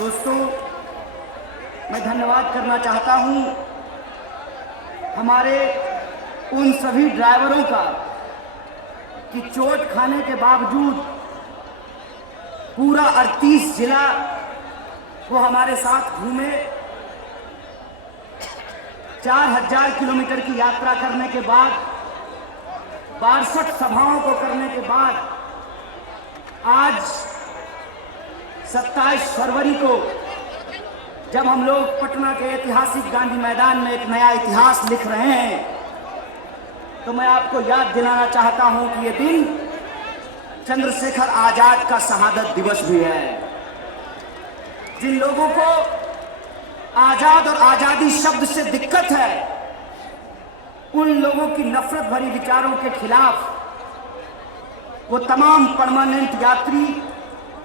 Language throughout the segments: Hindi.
दोस्तों, मैं धन्यवाद करना चाहता हूं हमारे उन सभी ड्राइवरों का कि चोट खाने के बावजूद पूरा 38 जिला वो हमारे साथ घूमे। 4000 किलोमीटर की यात्रा करने के बाद, 62 सभाओं को करने के बाद आज 27 फरवरी को जब हम लोग पटना के ऐतिहासिक गांधी मैदान में एक नया इतिहास लिख रहे हैं, तो मैं आपको याद दिलाना चाहता हूं कि ये दिन चंद्रशेखर आजाद का शहादत दिवस भी है। जिन लोगों को आजाद और आजादी शब्द से दिक्कत है, उन लोगों की नफरत भरी विचारों के खिलाफ वो तमाम परमानेंट यात्री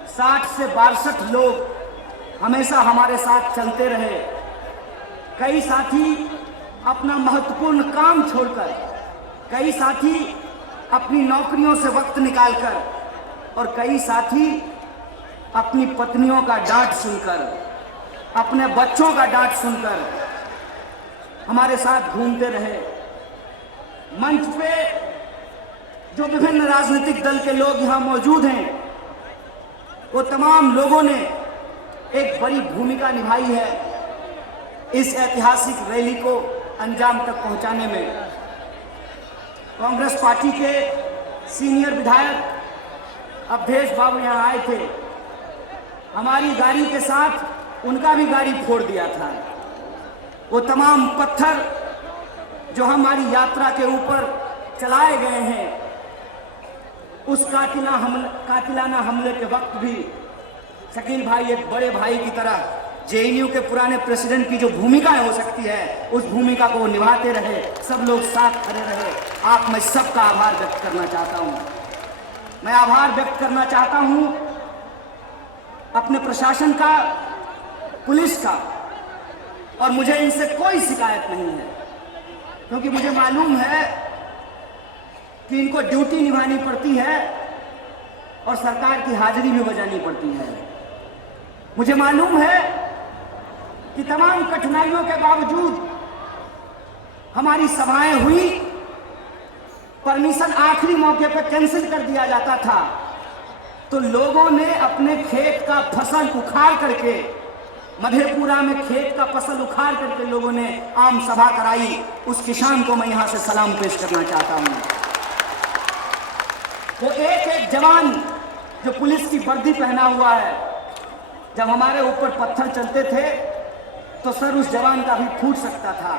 60 से 62 लोग हमेशा हमारे साथ चलते रहे। कई साथी अपना महत्वपूर्ण काम छोड़कर, कई साथी अपनी नौकरियों से वक्त निकालकर और कई साथी अपनी पत्नियों का डांट सुनकर, अपने बच्चों का डांट सुनकर हमारे साथ घूमते रहे। मंच पे जो विभिन्न राजनीतिक दल के लोग यहां मौजूद हैं, वो तमाम लोगों ने एक बड़ी भूमिका निभाई है इस ऐतिहासिक रैली को अंजाम तक पहुंचाने में। कांग्रेस पार्टी के सीनियर विधायक अवधेश बाबू यहां आए थे। हमारी गाड़ी के साथ उनका भी गाड़ी फोड़ दिया था। वो तमाम पत्थर जो हमारी यात्रा के ऊपर चलाए गए हैं, उस कातिलाना हमले के वक्त भी शकील भाई एक बड़े भाई की तरह जेएनयू के पुराने प्रेसिडेंट की जो भूमिका हो सकती है, उस भूमिका को वो निभाते रहे। सब लोग साथ खड़े रहे। आप मैं सबका आभार व्यक्त करना चाहता हूं। मैं आभार व्यक्त करना चाहता हूं अपने प्रशासन का, पुलिस का, और मुझे इनसे कोई शिकायत नहीं है, क्योंकि मुझे मालूम है कि इनको ड्यूटी निभानी पड़ती है और सरकार की हाजिरी भी बजानी पड़ती है। मुझे मालूम है कि तमाम कठिनाइयों के बावजूद हमारी सभाएं हुई, परमिशन आखिरी मौके पर कैंसिल कर दिया जाता था, तो लोगों ने अपने खेत का फसल उखाड़ करके, मधेपुरा में खेत का फसल उखाड़ करके लोगों ने आम सभा कराई। उस किसान को मैं यहां से सलाम पेश करना चाहता हूं। वो एक एक जवान जो पुलिस की वर्दी पहना हुआ है, जब हमारे ऊपर पत्थर चलते थे तो सर उस जवान का भी फूट सकता था।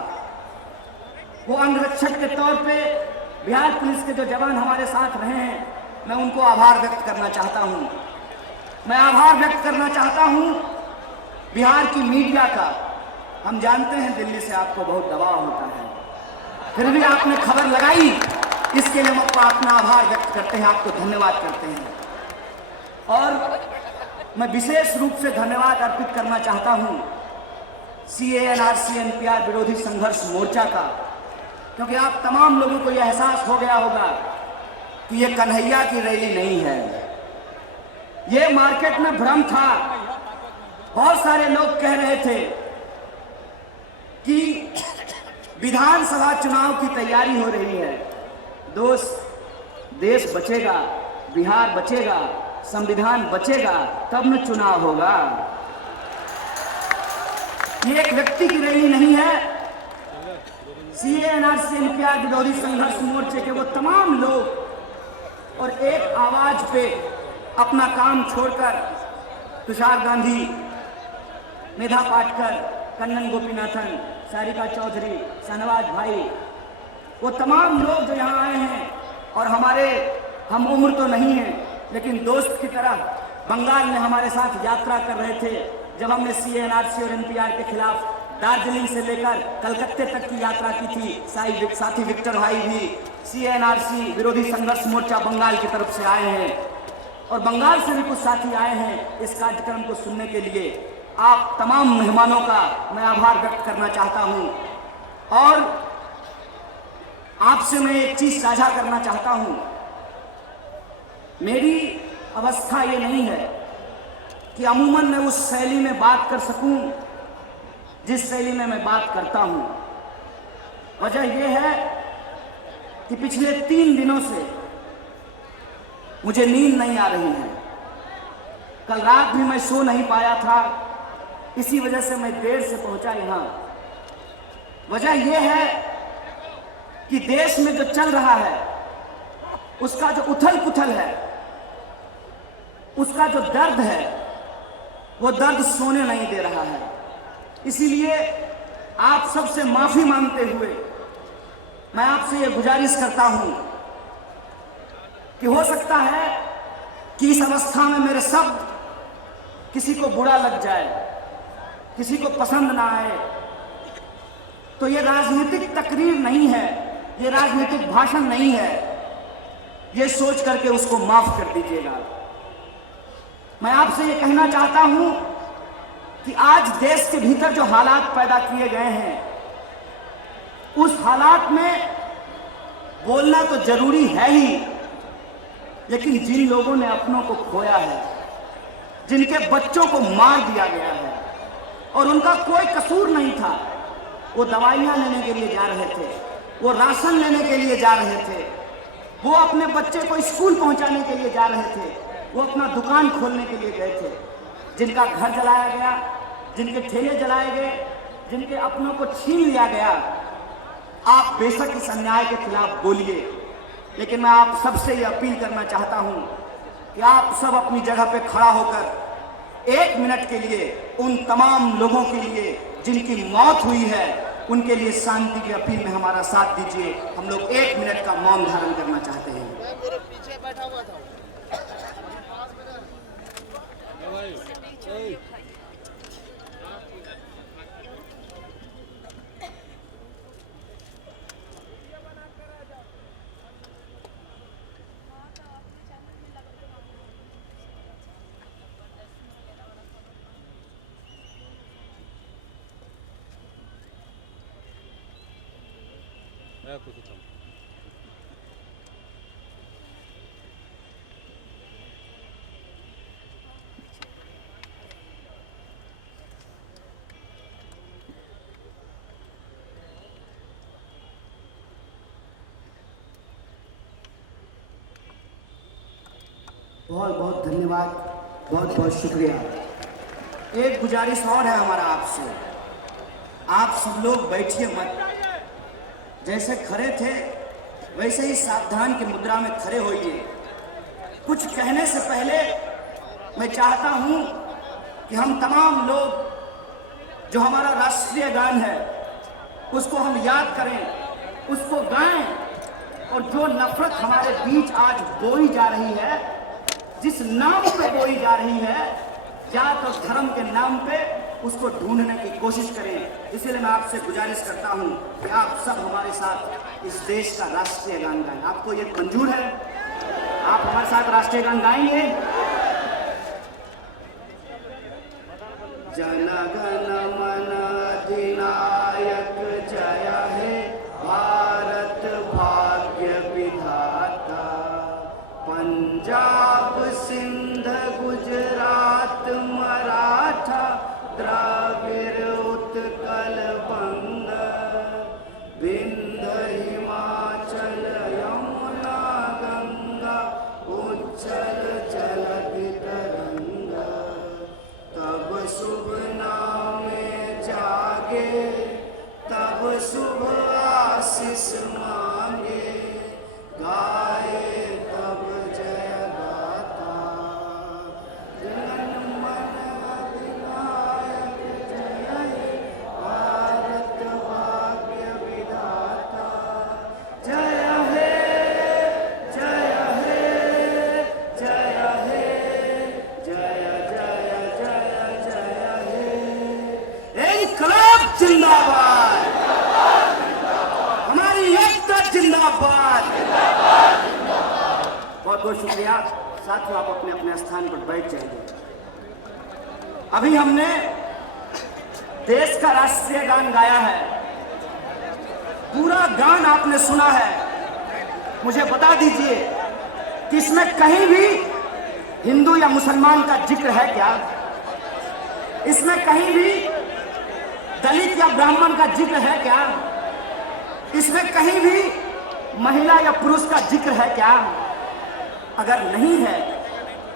वो अंगरक्षक के तौर पे बिहार पुलिस के जो जवान हमारे साथ रहे हैं, मैं उनको आभार व्यक्त करना चाहता हूं। मैं आभार व्यक्त करना चाहता हूं बिहार की मीडिया का। हम जानते हैं दिल्ली से आपको बहुत दबाव होता है, फिर भी आपने खबर लगाई, इसके लिए हम अपना आभार व्यक्त करते हैं, आपको धन्यवाद करते हैं। और मैं विशेष रूप से धन्यवाद अर्पित करना चाहता हूं CANRC NPR विरोधी संघर्ष मोर्चा का, क्योंकि आप तमाम लोगों को यह एहसास हो गया होगा कि यह कन्हैया की रैली नहीं है। यह मार्केट में भ्रम था। बहुत सारे लोग कह रहे थे कि विधानसभा चुनाव की तैयारी हो रही है। दोस्त, देश बचेगा, बिहार बचेगा, संविधान बचेगा, तब न चुनाव होगा। ये एक व्यक्ति की रैली नहीं है। CANRC NPR विरोधी संघर्ष मोर्चे के वो तमाम लोग और एक आवाज पे अपना काम छोड़कर तुषार गांधी, मेधा पाटकर, कन्नन गोपीनाथन, सारिका चौधरी, शाहनवाज भाई, वो तमाम लोग जो यहाँ आए हैं और हमारे हम उम्र तो नहीं हैं, लेकिन दोस्त की तरह बंगाल में हमारे साथ यात्रा कर रहे थे। जब हमने CANRC और NPR के खिलाफ दार्जिलिंग से लेकर कलकत्ते तक की यात्रा की थी, साथी विक्टर भाई भी CANRC विरोधी संघर्ष मोर्चा बंगाल की तरफ से आए हैं और बंगाल से भी कुछ साथी आए हैं इस कार्यक्रम को सुनने के लिए। आप तमाम मेहमानों का मैं आभार व्यक्त करना चाहता हूं और आपसे मैं एक चीज साझा करना चाहता हूं। मेरी अवस्था ये नहीं है कि अमूमन मैं उस शैली में बात कर सकूं जिस शैली में मैं बात करता हूं। वजह यह है कि पिछले 3 दिनों से मुझे नींद नहीं आ रही है। कल रात भी मैं सो नहीं पाया था, इसी वजह से मैं देर से पहुंचा यहां। वजह यह है कि देश में जो चल रहा है उसका जो उथल पुथल है, उसका जो दर्द है, वो दर्द सोने नहीं दे रहा है। इसीलिए आप सबसे माफी मांगते हुए मैं आपसे ये गुजारिश करता हूं कि हो सकता है कि इस अवस्था में मेरे शब्द किसी को बुरा लग जाए, किसी को पसंद ना आए। तो ये राजनीतिक तकरीर नहीं है, ये राजनीतिक भाषण नहीं है, ये सोच करके उसको माफ कर दीजिएगा। मैं आपसे ये कहना चाहता हूं कि आज देश के भीतर जो हालात पैदा किए गए हैं, उस हालात में बोलना तो जरूरी है ही, लेकिन जिन लोगों ने अपनों को खोया है, जिनके बच्चों को मार दिया गया है और उनका कोई कसूर नहीं था, वो दवाइयां लेने के लिए जा रहे थे, वो राशन लेने के लिए जा रहे थे, वो अपने बच्चे को स्कूल पहुंचाने के लिए जा रहे थे, वो अपना दुकान खोलने के लिए गए थे। जिनका घर जलाया गया, जिनके ठेले जलाए गए, जिनके अपनों को छीन लिया गया, आप बेशक इस अन्याय के खिलाफ बोलिए, लेकिन मैं आप सबसे ये अपील करना चाहता हूं कि आप सब अपनी जगह पे खड़ा होकर 1 मिनट के लिए उन तमाम लोगों के लिए जिनकी मौत हुई है, उनके लिए शांति की अपील में हमारा साथ दीजिए। हम लोग 1 मिनट का मौन धारण करना चाहते हैं। मेरे पीछे बैठा हुआ था। बहुत बहुत धन्यवाद, बहुत बहुत शुक्रिया। एक गुजारिश और है हमारा आपसे, आप सब लोग बैठिए मत, जैसे खड़े थे वैसे ही सावधान की मुद्रा में खड़े होइए। कुछ कहने से पहले मैं चाहता हूं कि हम तमाम लोग जो हमारा राष्ट्रीय गान है उसको हम याद करें, उसको गाएं, और जो नफरत हमारे बीच आज बोई जा रही है, जिस नाम पे बोई जा रही है, जात और धर्म के नाम पे, उसको ढूंढने की कोशिश करें। इसलिए मैं आपसे गुजारिश करता हूं कि आप सब हमारे साथ इस देश का राष्ट्रीय गान गाएं। आपको ये मंजूर है? आप हमारे साथ राष्ट्रीय गान गाएंगे? जन गण मन अधिनायक जय हे भारत भाग्य विधाता, पंजाब सिंध गुजरात मराठा द्राविड़ उत्कल बंग, विंध्य हिमाचल यमुना गंगा उज्जल जलधि तरंगा, तब शुभ नामे जागे, तब शुभ आशीष मांगे, गाए तब जय गाथा, जन मन अधिनायक जय हे भारत भाग्य विधाता, जय हे जय हे जय हे जय जय जय जय हे। इनकलाब जिंदाबाद, हमारी एकता जिंदाबाद। बहुत बहुत शुक्रिया। साथियों, आप अपने अपने स्थान पर बैठ जाइए। अभी हमने देश का राष्ट्रीय गान गाया है, पूरा गान आपने सुना है। मुझे बता दीजिए कि इसमें कहीं भी हिंदू या मुसलमान का जिक्र है क्या? इसमें कहीं भी दलित या ब्राह्मण का जिक्र है क्या? इसमें कहीं भी महिला या पुरुष का जिक्र है क्या? अगर नहीं है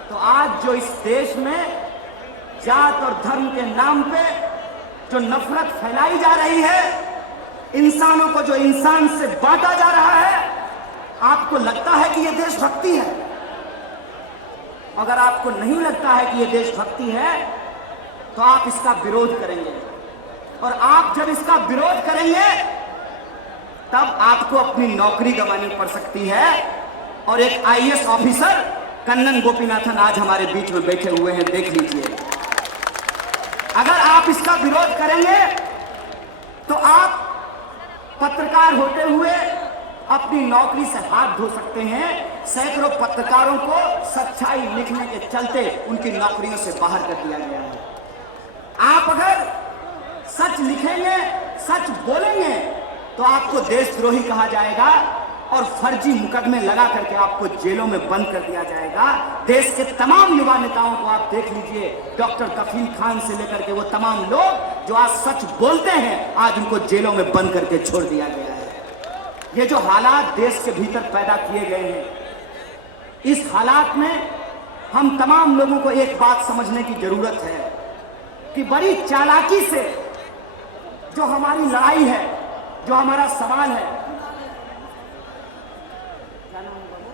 तो आज जो इस देश में जात और धर्म के नाम पे जो नफरत फैलाई जा रही है, इंसानों को जो इंसान से बांटा जा रहा है, आपको लगता है कि यह देशभक्ति है? अगर आपको नहीं लगता है कि यह देशभक्ति है तो आप इसका विरोध करेंगे, और आप जब इसका विरोध करेंगे तब आपको अपनी नौकरी गंवानी पड़ सकती है। और एक आईएएस ऑफिसर कन्नन गोपीनाथन आज हमारे बीच में बैठे हुए हैं, देख लीजिए। अगर आप इसका विरोध करेंगे तो आप पत्रकार होते हुए अपनी नौकरी से हाथ धो सकते हैं। सैकड़ों पत्रकारों को सच्चाई लिखने के चलते उनकी नौकरियों से बाहर कर दिया गया है। आप अगर सच लिखेंगे, सच बोलेंगे तो आपको देशद्रोही कहा जाएगा और फर्जी मुकदमे लगा करके आपको जेलों में बंद कर दिया जाएगा। देश के तमाम युवा नेताओं को आप देख लीजिए, डॉक्टर कफील खान से लेकर के वो तमाम लोग जो आज सच बोलते हैं, आज उनको जेलों में बंद करके छोड़ दिया गया है। ये जो हालात देश के भीतर पैदा किए गए हैं, इस हालात में हम तमाम लोगों को एक बात समझने की जरूरत है कि बड़ी चालाकी से जो हमारी लड़ाई है, जो हमारा सवाल है, क्या नाम है बाबू?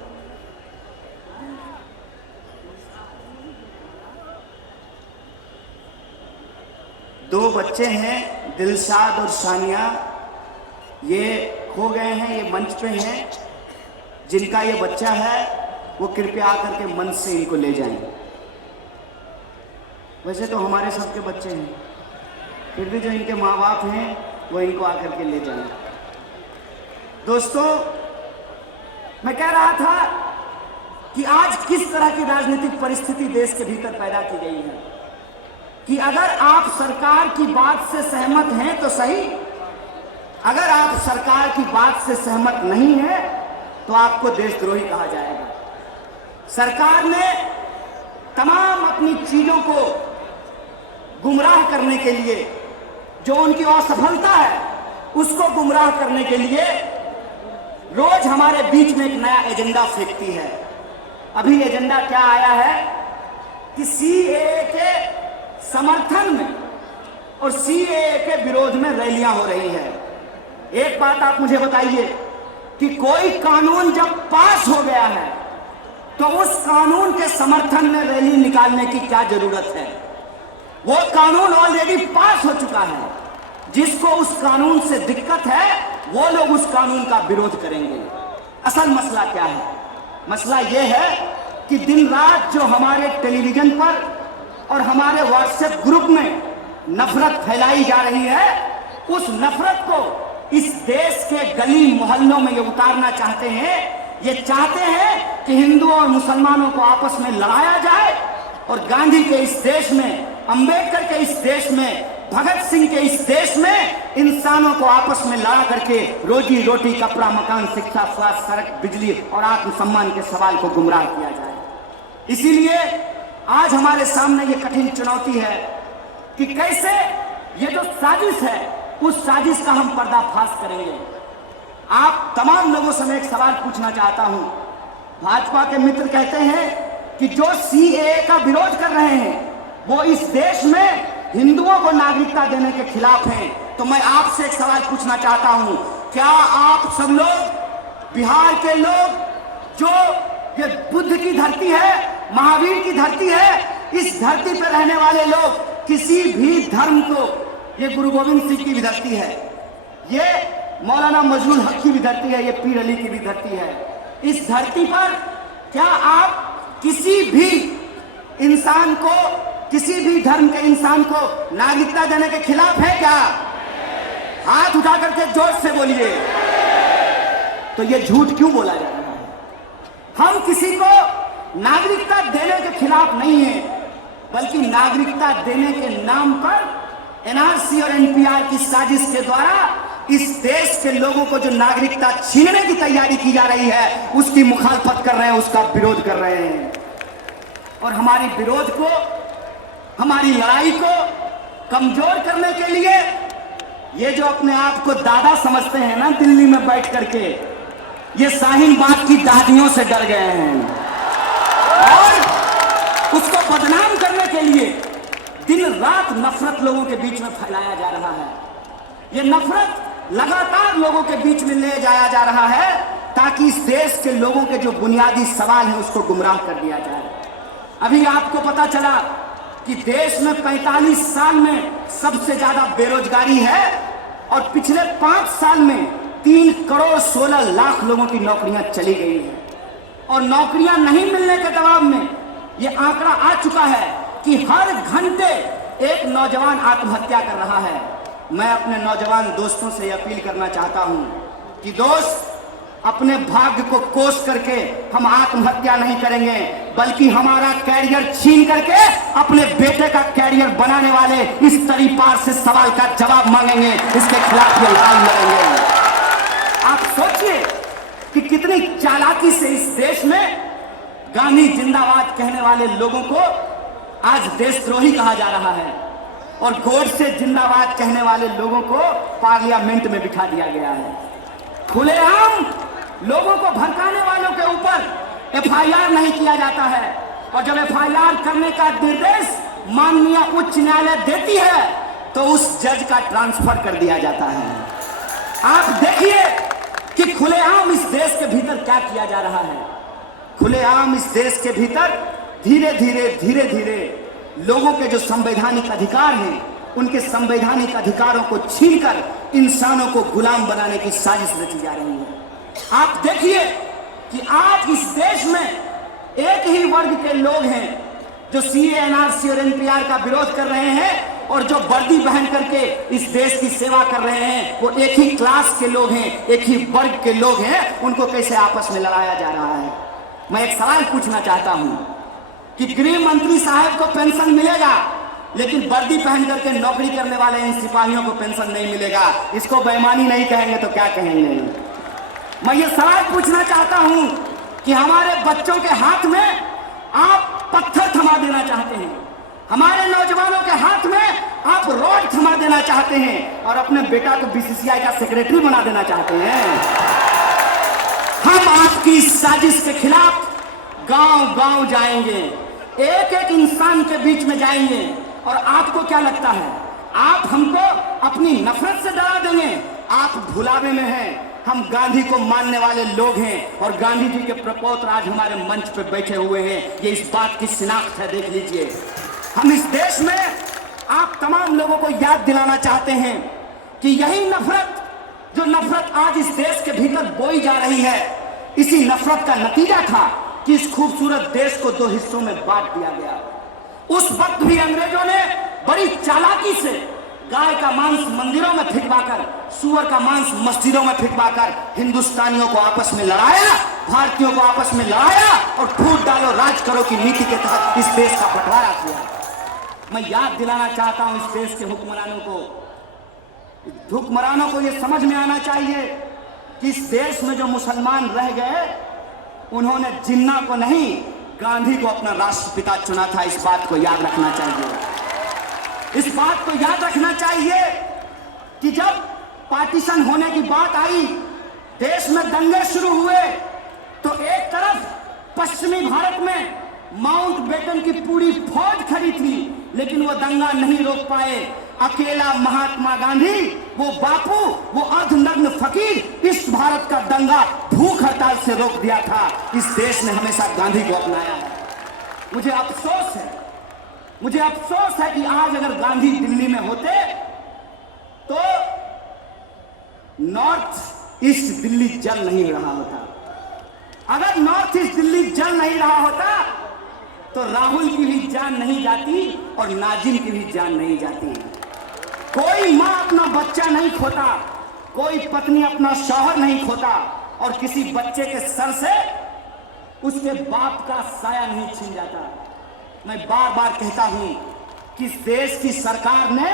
दो बच्चे हैं, दिलशाद और सानिया, ये खो गए हैं, ये मंच पे हैं। जिनका ये बच्चा है वो कृपया आकर के मंच से इनको ले जाएं। वैसे तो हमारे सबके बच्चे हैं, फिर भी जो इनके माँ बाप हैं वो इनको आकर के ले जाएं। दोस्तों, मैं कह रहा था कि आज किस तरह की राजनीतिक परिस्थिति देश के भीतर पैदा की गई है कि अगर आप सरकार की बात से सहमत हैं तो सही, अगर आप सरकार की बात से सहमत नहीं है तो आपको देशद्रोही कहा जाएगा। सरकार ने तमाम अपनी चीजों को गुमराह करने के लिए, जो उनकी असफलता है उसको गुमराह करने के लिए रोज हमारे बीच में एक नया एजेंडा फेंकती है। अभी एजेंडा क्या आया है कि सीएए के समर्थन में और सीएए के विरोध में रैलियां हो रही है। एक बात आप मुझे बताइए कि कोई कानून जब पास हो गया है तो उस कानून के समर्थन में रैली निकालने की क्या जरूरत है? वो कानून ऑलरेडी पास हो चुका है। जिसको उस कानून से दिक्कत है वो लोग उस कानून का विरोध करेंगे। असल मसला क्या है? मसला यह है कि दिन रात जो हमारे टेलीविजन पर और हमारे व्हाट्सएप ग्रुप में नफरत फैलाई जा रही है, उस नफरत को इस देश के गली मोहल्लों में ये उतारना चाहते हैं। ये चाहते हैं कि हिंदुओं और मुसलमानों को आपस में लड़ाया जाए और गांधी के इस देश में, अंबेडकर के इस देश में, भगत सिंह के इस देश में इंसानों को आपस में लड़ा करके रोजी रोटी, कपड़ा, मकान, शिक्षा, स्वास्थ्य, सड़क, बिजली और आत्मसम्मान के सवाल को गुमराह किया जाए। इसीलिए आज हमारे सामने ये कठिन चुनौती है कि कैसे ये जो साजिश है उस साजिश का हम पर्दाफाश करेंगे। आप तमाम लोगों से मैं एक सवाल पूछना चाहता हूं। भाजपा के मित्र कहते हैं कि जो सीएए का विरोध कर रहे हैं वो इस देश में हिंदुओं को नागरिकता देने के खिलाफ हैं। तो मैं आपसे एक सवाल पूछना चाहता हूं, क्या आप सब लोग, बिहार के लोग, जो ये बुद्ध की धरती है, महावीर की धरती है, इस धरती पर रहने वाले लोग किसी भी धर्म को, ये गुरु गोविंद सिंह की भी धरती है, ये मौलाना मजलूल हक की भी धरती है, ये पीर अली की भी धरती है, इस धरती पर क्या आप किसी भी इंसान को, किसी भी धर्म के इंसान को नागरिकता देने के खिलाफ है क्या? हाथ उठा करके जोर से बोलिए। तो ये झूठ क्यों बोला जा रहा है? हम किसी को नागरिकता देने के खिलाफ नहीं है, बल्कि नागरिकता देने के नाम पर एनआरसी और एनपीआर की साजिश के द्वारा इस देश के लोगों को जो नागरिकता छीनने की तैयारी की जा रही है उसकी मुखालफत कर रहे हैं, उसका विरोध कर रहे हैं। और हमारी विरोध को, हमारी लड़ाई को कमजोर करने के लिए ये जो अपने आप को दादा समझते हैं ना दिल्ली में बैठ करके, ये शाहीन बाग की दादियों से डर गए हैं और उसको बदनाम करने के लिए दिन रात नफरत लोगों के बीच में फैलाया जा रहा है। ये नफरत लगातार लोगों के बीच में ले जाया जा रहा है ताकि इस देश के लोगों के जो बुनियादी सवाल हैं उसको गुमराह कर दिया जाए। अभी आपको पता चला कि देश में 45 साल में सबसे ज्यादा बेरोजगारी है और पिछले 5 साल में 3 करोड़ 16 लाख लोगों की नौकरियां चली गई हैं और नौकरियां नहीं मिलने के दबाव में यह आंकड़ा आ चुका है कि हर घंटे एक नौजवान आत्महत्या कर रहा है। मैं अपने नौजवान दोस्तों से अपील करना चाहता हूं कि दोस्त, अपने भाग्य को कोस करके हम आत्महत्या नहीं करेंगे, बल्कि हमारा कैरियर छीन करके अपने बेटे का कैरियर बनाने वाले इस तरीपार से सवाल का जवाब मांगेंगे, इसके खिलाफ ये लड़ाई लड़ेंगे। आप सोचिए कि कितनी चालाकी से इस देश में गांधी जिंदाबाद कहने वाले लोगों को आज देशद्रोही कहा जा रहा है और गोडसे जिंदाबाद कहने वाले लोगों को पार्लियामेंट में बिठा दिया गया है। खुलेआम लोगों को भड़काने वालों के ऊपर एफआईआर नहीं किया जाता है और जब एफआईआर करने का निर्देश माननीय उच्च न्यायालय देती है तो उस जज का ट्रांसफर कर दिया जाता है। आप देखिए कि खुलेआम इस देश के भीतर क्या किया जा रहा है। खुलेआम इस देश के भीतर धीरे धीरे लोगों के जो संवैधानिक अधिकार हैं उनके संवैधानिक अधिकारों को छीनकर इंसानों को गुलाम बनाने की साजिश रची जा रही है। आप देखिए कि आज इस देश में एक ही वर्ग के लोग हैं जो सीए, एनआरसी और एनपीआर का विरोध कर रहे हैं और जो वर्दी पहन करके इस देश की सेवा कर रहे हैं वो एक ही क्लास के लोग हैं, एक ही वर्ग के लोग हैं। उनको कैसे आपस में लड़ाया जा रहा है। मैं एक सवाल पूछना चाहता हूं कि गृह मंत्री साहब को पेंशन मिलेगा लेकिन वर्दी पहन करके नौकरी करने वाले इन सिपाहियों को पेंशन नहीं मिलेगा। इसको बेईमानी नहीं कहेंगे तो क्या कहेंगे। मैं ये सवाल पूछना चाहता हूं कि हमारे बच्चों के हाथ में आप पत्थर थमा देना चाहते हैं, हमारे नौजवानों के हाथ में आप रॉड थमा देना चाहते हैं और अपने बेटा को बीसीसीआई का सेक्रेटरी बना देना चाहते हैं। हम आपकी इस साजिश के खिलाफ गांव-गांव जाएंगे, एक एक इंसान के बीच में जाएंगे। और आपको क्या लगता है आप हमको अपनी नफरत से डरा देंगे? आप भुलावे में हैं। हम गांधी को मानने वाले लोग हैं और गांधी जी के प्रपोत्र आज हमारे मंच पे बैठे हुए हैं। ये इस बात की शिनाख्त है, देख लीजिए। हम इस देश में आप तमाम लोगों को याद दिलाना चाहते हैं कि यही नफरत, जो नफरत आज इस देश के भीतर बोई जा रही है, इसी नफरत का नतीजा था कि इस खूबसूरत देश को 2 हिस्सों में बांट दिया गया। उस वक्त भी अंग्रेजों ने बड़ी चालाकी से गाय का मांस मंदिरों में फिकवाकर, सुअर का मांस मस्जिदों में फिकवाकर हिंदुस्तानियों को आपस में लड़ाया, भारतीयों को आपस में लड़ाया और फूट डालो राज करो की नीति के तहत इस देश का बंटवारा किया। मैं याद दिलाना चाहता हूं इस देश के हुक्मरानों को ये समझ में आना चाहिए कि इस देश में जो मुसलमान रह गए उन्होंने जिन्ना को नहीं, गांधी को अपना राष्ट्रपिता चुना था। इस बात को याद रखना चाहिए। इस बात को याद रखना चाहिए कि जब पार्टीशन होने की बात आई, देश में दंगे शुरू हुए, तो एक तरफ पश्चिमी भारत में माउंटबेटन की पूरी फौज खड़ी थी, लेकिन वो दंगा नहीं रोक पाए। अकेला महात्मा गांधी, वो बापू, वो अर्धनग्न फकीर इस भारत का दंगा भूख हड़ताल से रोक दिया था। इस देश ने हमेशा गांधी को अपनाया है। मुझे अफसोस है कि आज अगर गांधी दिल्ली में होते तो नॉर्थ ईस्ट दिल्ली जल नहीं रहा होता। अगर नॉर्थ ईस्ट दिल्ली जल नहीं रहा होता तो राहुल की भी जान नहीं जाती और नाजिम की भी जान नहीं जाती। कोई मां अपना बच्चा नहीं खोता, कोई पत्नी अपना शौहर नहीं खोता और किसी बच्चे के सर से उसके बाप का साया नहीं छीन जाता। मैं बार बार कहता हूं कि इस देश की सरकार ने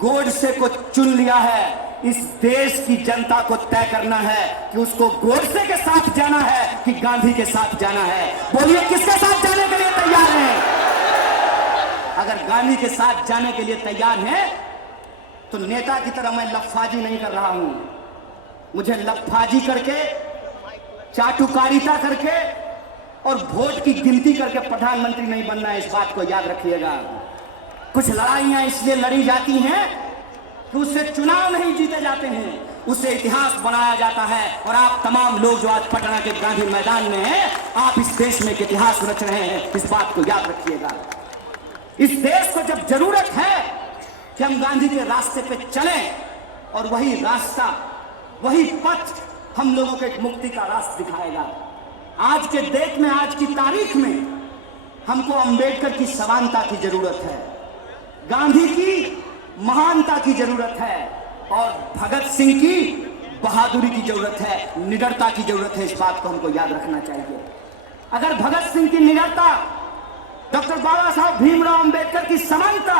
गोडसे को चुन लिया है। इस देश की जनता को तय करना है कि उसको गोडसे के साथ जाना है कि गांधी के साथ जाना है। बोलिए किसके साथ जाने के लिए तैयार हैं? अगर गांधी के साथ जाने के लिए तैयार हैं तो नेता की तरह मैं लफाजी नहीं कर रहा हूं। मुझे लफाजी करके, चाटुकारिता करके और वोट की गिनती करके प्रधानमंत्री नहीं बनना है, इस बात को याद रखिएगा। कुछ लड़ाइयां इसलिए लड़ी जाती हैं कि उससे चुनाव नहीं जीते जाते हैं, उससे इतिहास बनाया जाता है। और आप तमाम लोग जो आज पटना के गांधी मैदान में हैं, आप इस देश में एक इतिहास रच रहे हैं, इस बात को याद रखिएगा। इस देश को जब जरूरत है कि हम गांधी के रास्ते पे चलें और वही रास्ता, वही पथ हम लोगों को एक मुक्ति का रास्ता दिखाएगा। आज के डेट में, आज की तारीख में हमको अंबेडकर की समानता की जरूरत है, गांधी की महानता की जरूरत है और भगत सिंह की बहादुरी की जरूरत है, निडरता की जरूरत है। इस बात को हमको याद रखना चाहिए। अगर भगत सिंह की निडरता, डॉक्टर बाबा साहब भीमराव अंबेडकर की समानता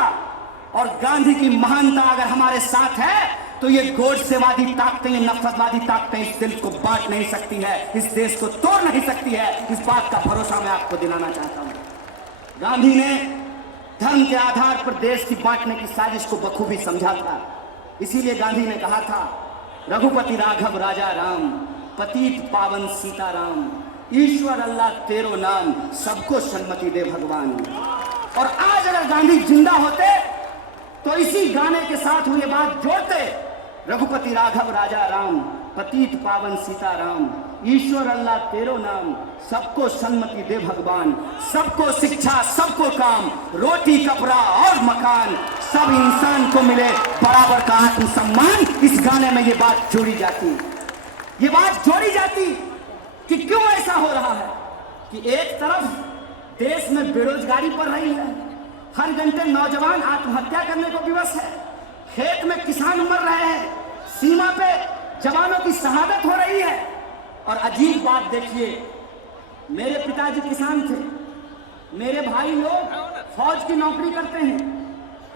और गांधी की महानता अगर हमारे साथ है तो ये गोडसेवादी ताकतें, ये नफरतवादी ताकतें इस दिल को बांट नहीं सकती है, इस देश को तोड़ नहीं सकती है। इस बात का भरोसा मैं आपको दिलाना चाहता हूं। गांधी ने धर्म के आधार पर देश की बांटने की साजिश को बखूबी समझा था। इसीलिए गांधी ने कहा था, रघुपति राघव राजा राम, पतित पावन सीताराम, ईश्वर अल्लाह तेरो नाम, सबको सन्मति दे भगवान। और आज अगर गांधी जिंदा होते तो इसी गाने के साथ वो ये बात जोड़ते, रघुपति राघव राजा राम, पतित पावन सीताराम, ईश्वर अल्लाह तेरो नाम, सबको सन्मति दे भगवान, सबको शिक्षा, सबको काम, रोटी कपड़ा और मकान, सब इंसान को मिले बराबर का आत्मसम्मान। इस गाने में ये बात जोड़ी जाती, ये बात जोड़ी जाती कि क्यों ऐसा हो रहा है कि एक तरफ देश में बेरोजगारी बढ़ रही है, हर घंटे नौजवान आत्महत्या करने को विवश है, खेत में किसान मर रहे हैं, सीमा पे जवानों की शहादत हो रही है। और अजीब बात देखिए, मेरे पिताजी किसान थे, मेरे भाई लोग फौज की नौकरी करते हैं,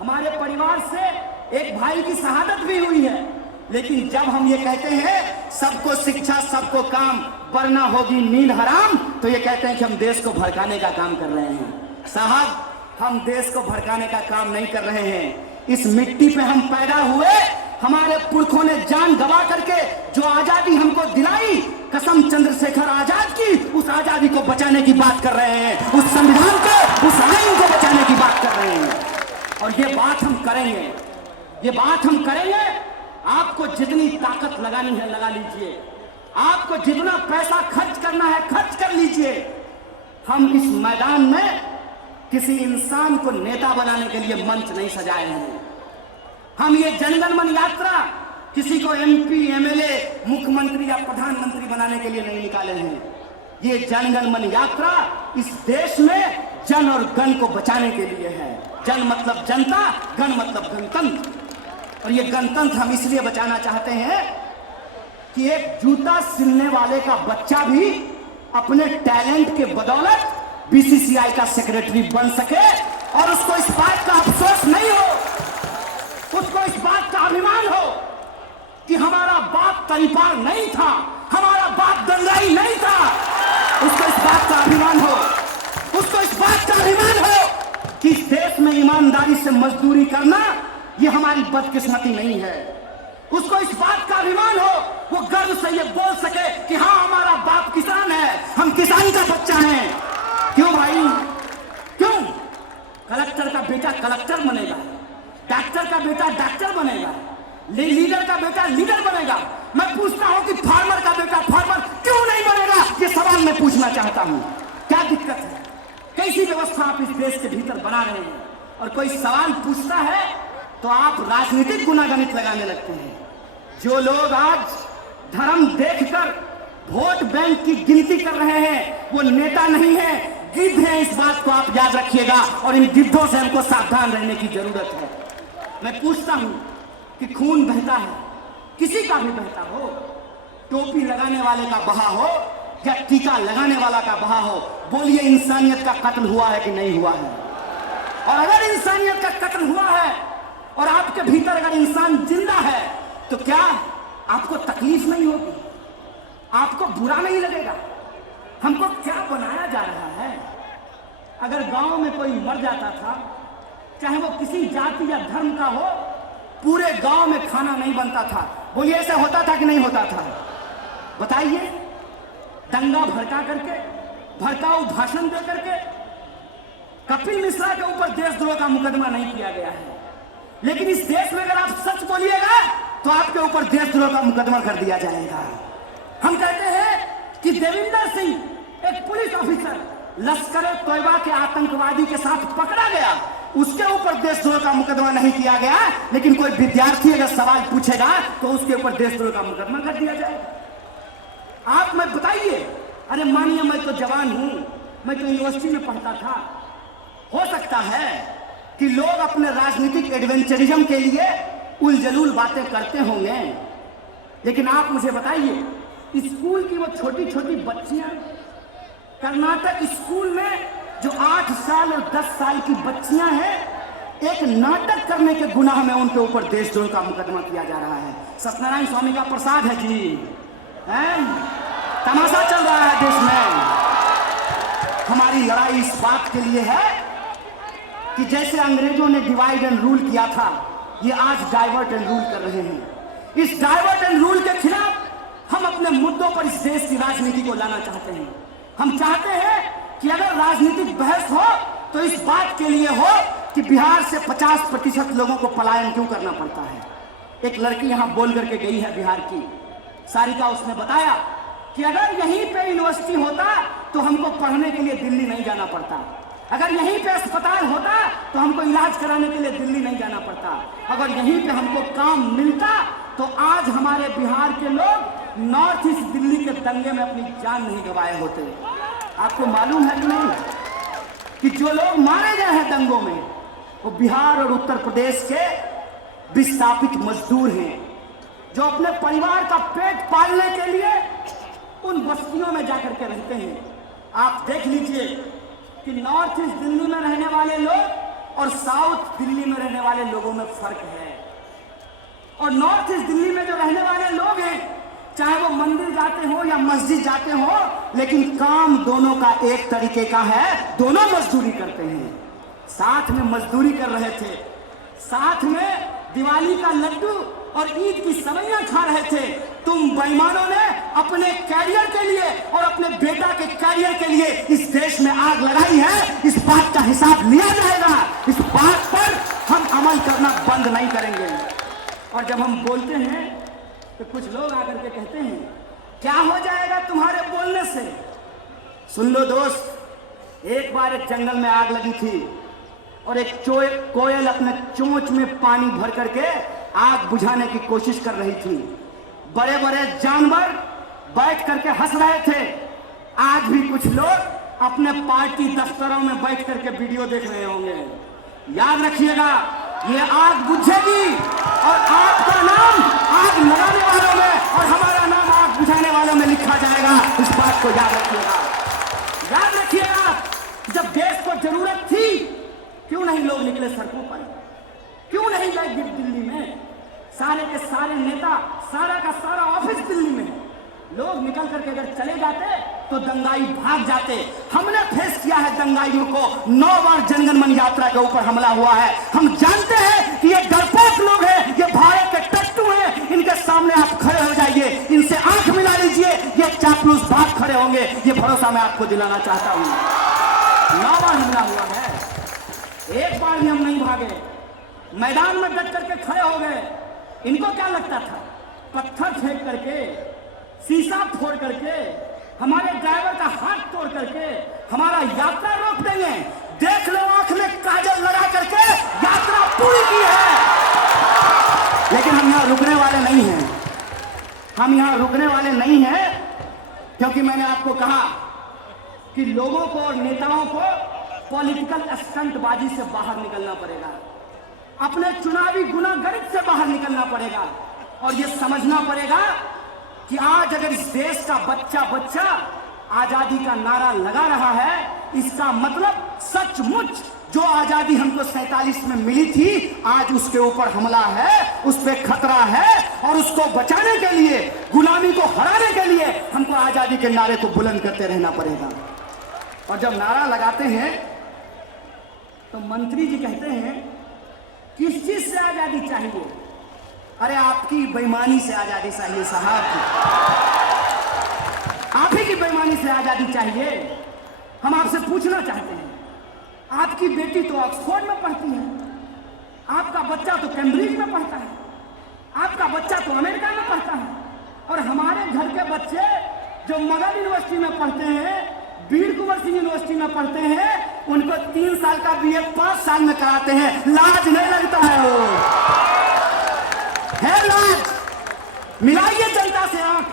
हमारे परिवार से एक भाई की शहादत भी हुई है। लेकिन जब हम ये कहते हैं सबको शिक्षा, सबको काम, वरना होगी नींद हराम, तो ये कहते हैं कि हम देश को भड़काने का काम कर रहे हैं। साहब, हम देश को भड़काने का काम नहीं कर रहे हैं। इस मिट्टी पे हम पैदा हुए, हमारे पुरखों ने जान गवा करके जो आजादी हमको दिलाई, कसम चंद्रशेखर आजाद की, उस आजादी को बचाने की बात कर रहे हैं, उस संविधान को, उस आइन को बचाने की बात कर रहे हैं। और ये बात हम करेंगे, ये बात हम करेंगे। आपको जितनी ताकत लगानी है लगा लीजिए, आपको जितना पैसा खर्च करना है खर्च कर लीजिए। हम इस मैदान में किसी इंसान को नेता बनाने के लिए मंच नहीं सजाए हैं। हम ये जनगण मन यात्रा किसी को एमपी, एमएलए, मुख्यमंत्री या प्रधानमंत्री बनाने के लिए नहीं निकाले हैं। ये जनगण मन यात्रा इस देश में जन और गण को बचाने के लिए है। जन मतलब जनता, गण मतलब गणतंत्र। और ये गणतंत्र हम इसलिए बचाना चाहते हैं कि एक जूता सिलने वाले का बच्चा भी अपने टैलेंट के बदौलत बीसीसीआई का सेक्रेटरी बन सके और उसको इस बात का अफसोस नहीं हो, उसको इस बात का अभिमान हो कि हमारा बाप तरीपार नहीं था, हमारा बाप दंगाई नहीं था। उसको इस बात का अभिमान हो, उसको इस बात का अभिमान हो कि इस देश में ईमानदारी से मजदूरी करना ये हमारी बदकिस्मती नहीं है। उसको इस बात का अभिमान हो, वो गर्व से ये बोल सके कि हाँ, हमारा बाप किसान है, हम किसान का बच्चा हैं। क्यों भाई, क्यों? कलेक्टर का बेटा कलेक्टर बनेगा, डॉक्टर का बेटा डॉक्टर बनेगा, लीडर का बेटा लीडर बनेगा। मैं पूछता हूं कि फार्मर का बेटा फार्मर क्यों नहीं बनेगा? ये सवाल मैं पूछना चाहता हूं। क्या दिक्कत है? कैसी व्यवस्था आप इस देश के भीतर बना रहे हैं? और कोई सवाल पूछता है तो आप राजनीतिक गुनागणित लगाने लगते हैं। जो लोग आज धर्म देखकर वोट बैंक की गिनती कर रहे हैं वो नेता नहीं है, गिद्ध हैं। इस बात को आप याद रखिएगा और इन गिद्धों से हमको सावधान रहने की जरूरत है। मैं पूछता हूं कि खून बहता है, किसी का भी बहता हो, टोपी लगाने वाले का बहा हो या टीका लगाने वाला का बहा हो, बोलिए इंसानियत का कत्ल हुआ है कि नहीं हुआ है? और अगर इंसानियत का कत्ल हुआ है और आपके भीतर अगर इंसान जिंदा है तो क्या आपको तकलीफ नहीं होगी? आपको बुरा नहीं लगेगा? हमको क्या बनाया जा रहा है? अगर गांव में कोई मर जाता था चाहे वो किसी जाति या धर्म का हो, पूरे गांव में खाना नहीं बनता था। बोलिए ऐसा होता था कि नहीं होता था? बताइए। दंगा भड़का करके, भड़काऊ भाषण दे करके कपिल मिश्रा के ऊपर देशद्रोह का मुकदमा नहीं किया गया है, लेकिन इस देश में अगर आप सच बोलिएगा तो आपके ऊपर देशद्रोह का मुकदमा कर दिया जाएगा। हम कहते हैं कि देविंदर सिंह, एक पुलिस ऑफिसर, लश्कर-ए-तोयबा के आतंकवादी के साथ पकड़ा गया, उसके ऊपर देशद्रोह का मुकदमा नहीं किया गया, लेकिन कोई विद्यार्थी अगर सवाल पूछेगा तो उसके ऊपर देशद्रोह का मुकदमा कर दिया जाएगा। आप मैं बताइए, अरे मानिए मैं तो जवान हूं, मैं तो यूनिवर्सिटी में पढ़ता था, हो सकता है कि लोग अपने राजनीतिक एडवेंचरिज्म के लिए उलझलूल बातें करते होंगे, लेकिन आप मुझे बताइए, स्कूल की वो छोटी छोटी बच्चियां, कर्नाटक स्कूल में जो 8 साल और 10 साल की बच्चियां हैं, एक नाटक करने के गुनाह में उनके ऊपर देशद्रोह का मुकदमा किया जा रहा है। सत्यनारायण स्वामी का प्रसाद है जी, तमाशा चल रहा है देश में। हमारी लड़ाई इस बात के लिए है कि जैसे अंग्रेजों ने डिवाइड एंड रूल किया था, ये आज डाइवर्ट एंड रूल कर रहे हैं। इस डाइवर्ट एंड रूल के खिलाफ हम अपने मुद्दों पर इस देश की राजनीति को लाना चाहते हैं। हम चाहते हैं कि अगर राजनीतिक बहस हो तो इस बात के लिए हो कि बिहार से 50% लोगों को पलायन क्यों करना पड़ता है। एक लड़की यहां बोल करके गई है बिहार की, सारिका, उसने बताया कि अगर यहीं पे यूनिवर्सिटी होता तो हमको पढ़ने के लिए दिल्ली नहीं जाना पड़ता, अगर यहीं पे अस्पताल होता तो हमको इलाज कराने के लिए दिल्ली नहीं जाना पड़ता, अगर यहीं पे हमको काम मिलता तो आज हमारे बिहार के लोग नॉर्थ ईस्ट दिल्ली के दंगे में अपनी जान नहीं गंवाए होते। आपको मालूम है कि नहीं कि जो लोग मारे गए हैं दंगों में वो बिहार और उत्तर प्रदेश के विस्थापित मजदूर हैं, जो अपने परिवार का पेट पालने के लिए उन बस्तियों में जाकर के रहते हैं। आप देख लीजिए कि नॉर्थ ईस्ट दिल्ली में रहने वाले लोग और साउथ दिल्ली में रहने वाले लोगों में फर्क है। और नॉर्थ ईस्ट दिल्ली में जो रहने वाले लोग हैं, चाहे वो मंदिर जाते हो या मस्जिद जाते हो, लेकिन काम दोनों का एक तरीके का है, दोनों मजदूरी करते हैं। साथ में मजदूरी कर रहे थे, साथ में दिवाली का लड्डू और ईद की सवैयां खा रहे थे। तुम बेईमानों ने अपने कैरियर के लिए और अपने बेटा के कैरियर के लिए इस देश में आग लगाई है। इस बात का हिसाब लिया जाएगा, इस बात पर हम अमल करना बंद नहीं करेंगे। और जब हम बोलते हैं तो कुछ लोग आकर के कहते हैं क्या हो जाएगा तुम्हारे बोलने से। सुन लो दोस्त, एक बार एक जंगल में आग लगी थी और एक कोयल अपने चोंच में पानी भर करके आग बुझाने की कोशिश कर रही थी। बड़े बड़े जानवर बैठ करके हंस रहे थे। आज भी कुछ लोग अपने पार्टी दफ्तरों में बैठ करके वीडियो देख रहे होंगे। याद रखिएगा, ये आग बुझेगी और आपका नाम आग लगाने वालों में और हमारा नाम आग बुझाने वालों में लिखा जाएगा। इस बात को याद रखिएगा। याद रखिएगा, जब देश को जरूरत थी क्यों नहीं लोग निकले सड़कों पर, क्यों नहीं गए दिल्ली में। सारे के सारे नेता, सारा का सारा ऑफिस दिल्ली में, लोग निकल करके अगर चले जाते तो दंगाई भाग जाते। हमने फेस किया है दंगाइयों को। 9 बार जनगण मन यात्रा के ऊपर हमला हुआ है। हम जानते हैं कि ये डरपोक लोग हैं, ये भारत के टट्टू हैं। इनके सामने आप खड़े हो जाइए, इनसे आंख मिला लीजिए, ये चापलूस भाग खड़े होंगे। ये भरोसा मैं आपको दिलाना चाहता हूं। 9 बार हमला हुआ है, एक बार भी हम नहीं भागे, मैदान में डट करके खड़े हो गए। इनको क्या लगता था पत्थर फेंक करके, शीशा फोड़ करके, हमारे ड्राइवर का हाथ तोड़ करके हमारा यात्रा रोक देंगे। देख लो, आंख में काजल लगा करके यात्रा पूरी की है। लेकिन हम यहां रुकने वाले नहीं हैं, हम यहां रुकने वाले नहीं हैं, क्योंकि मैंने आपको कहा कि लोगों को और नेताओं को पॉलिटिकल स्टंटबाजी से बाहर निकलना पड़ेगा, अपने चुनावी गुनागरित से बाहर निकलना पड़ेगा और यह समझना पड़ेगा कि आज अगर इस देश का बच्चा बच्चा आजादी का नारा लगा रहा है, इसका मतलब सचमुच जो आजादी हमको 47 में मिली थी, आज उसके ऊपर हमला है, उस पर खतरा है और उसको बचाने के लिए, गुलामी को हराने के लिए हमको आजादी के नारे को बुलंद करते रहना पड़ेगा। और जब नारा लगाते हैं, तो मंत्री जी कहते हैं किस चीज से आजादी चाहिए? अरे आपकी बेईमानी से आजादी चाहिए साहब, आप ही की बेईमानी से आजादी चाहिए। हम आपसे पूछना चाहते हैं, आपकी बेटी तो ऑक्सफोर्ड में पढ़ती है, आपका बच्चा तो कैम्ब्रिज में पढ़ता है, आपका बच्चा तो अमेरिका में पढ़ता है, और हमारे घर के बच्चे जो मगध यूनिवर्सिटी में पढ़ते हैं, वीर कुंवर सिंह यूनिवर्सिटी में पढ़ते हैं, उनको 3 साल का बीए 5 साल में कराते हैं। लाज नहीं लगता है? वो है लाज? मिलाइए जनता से आंख,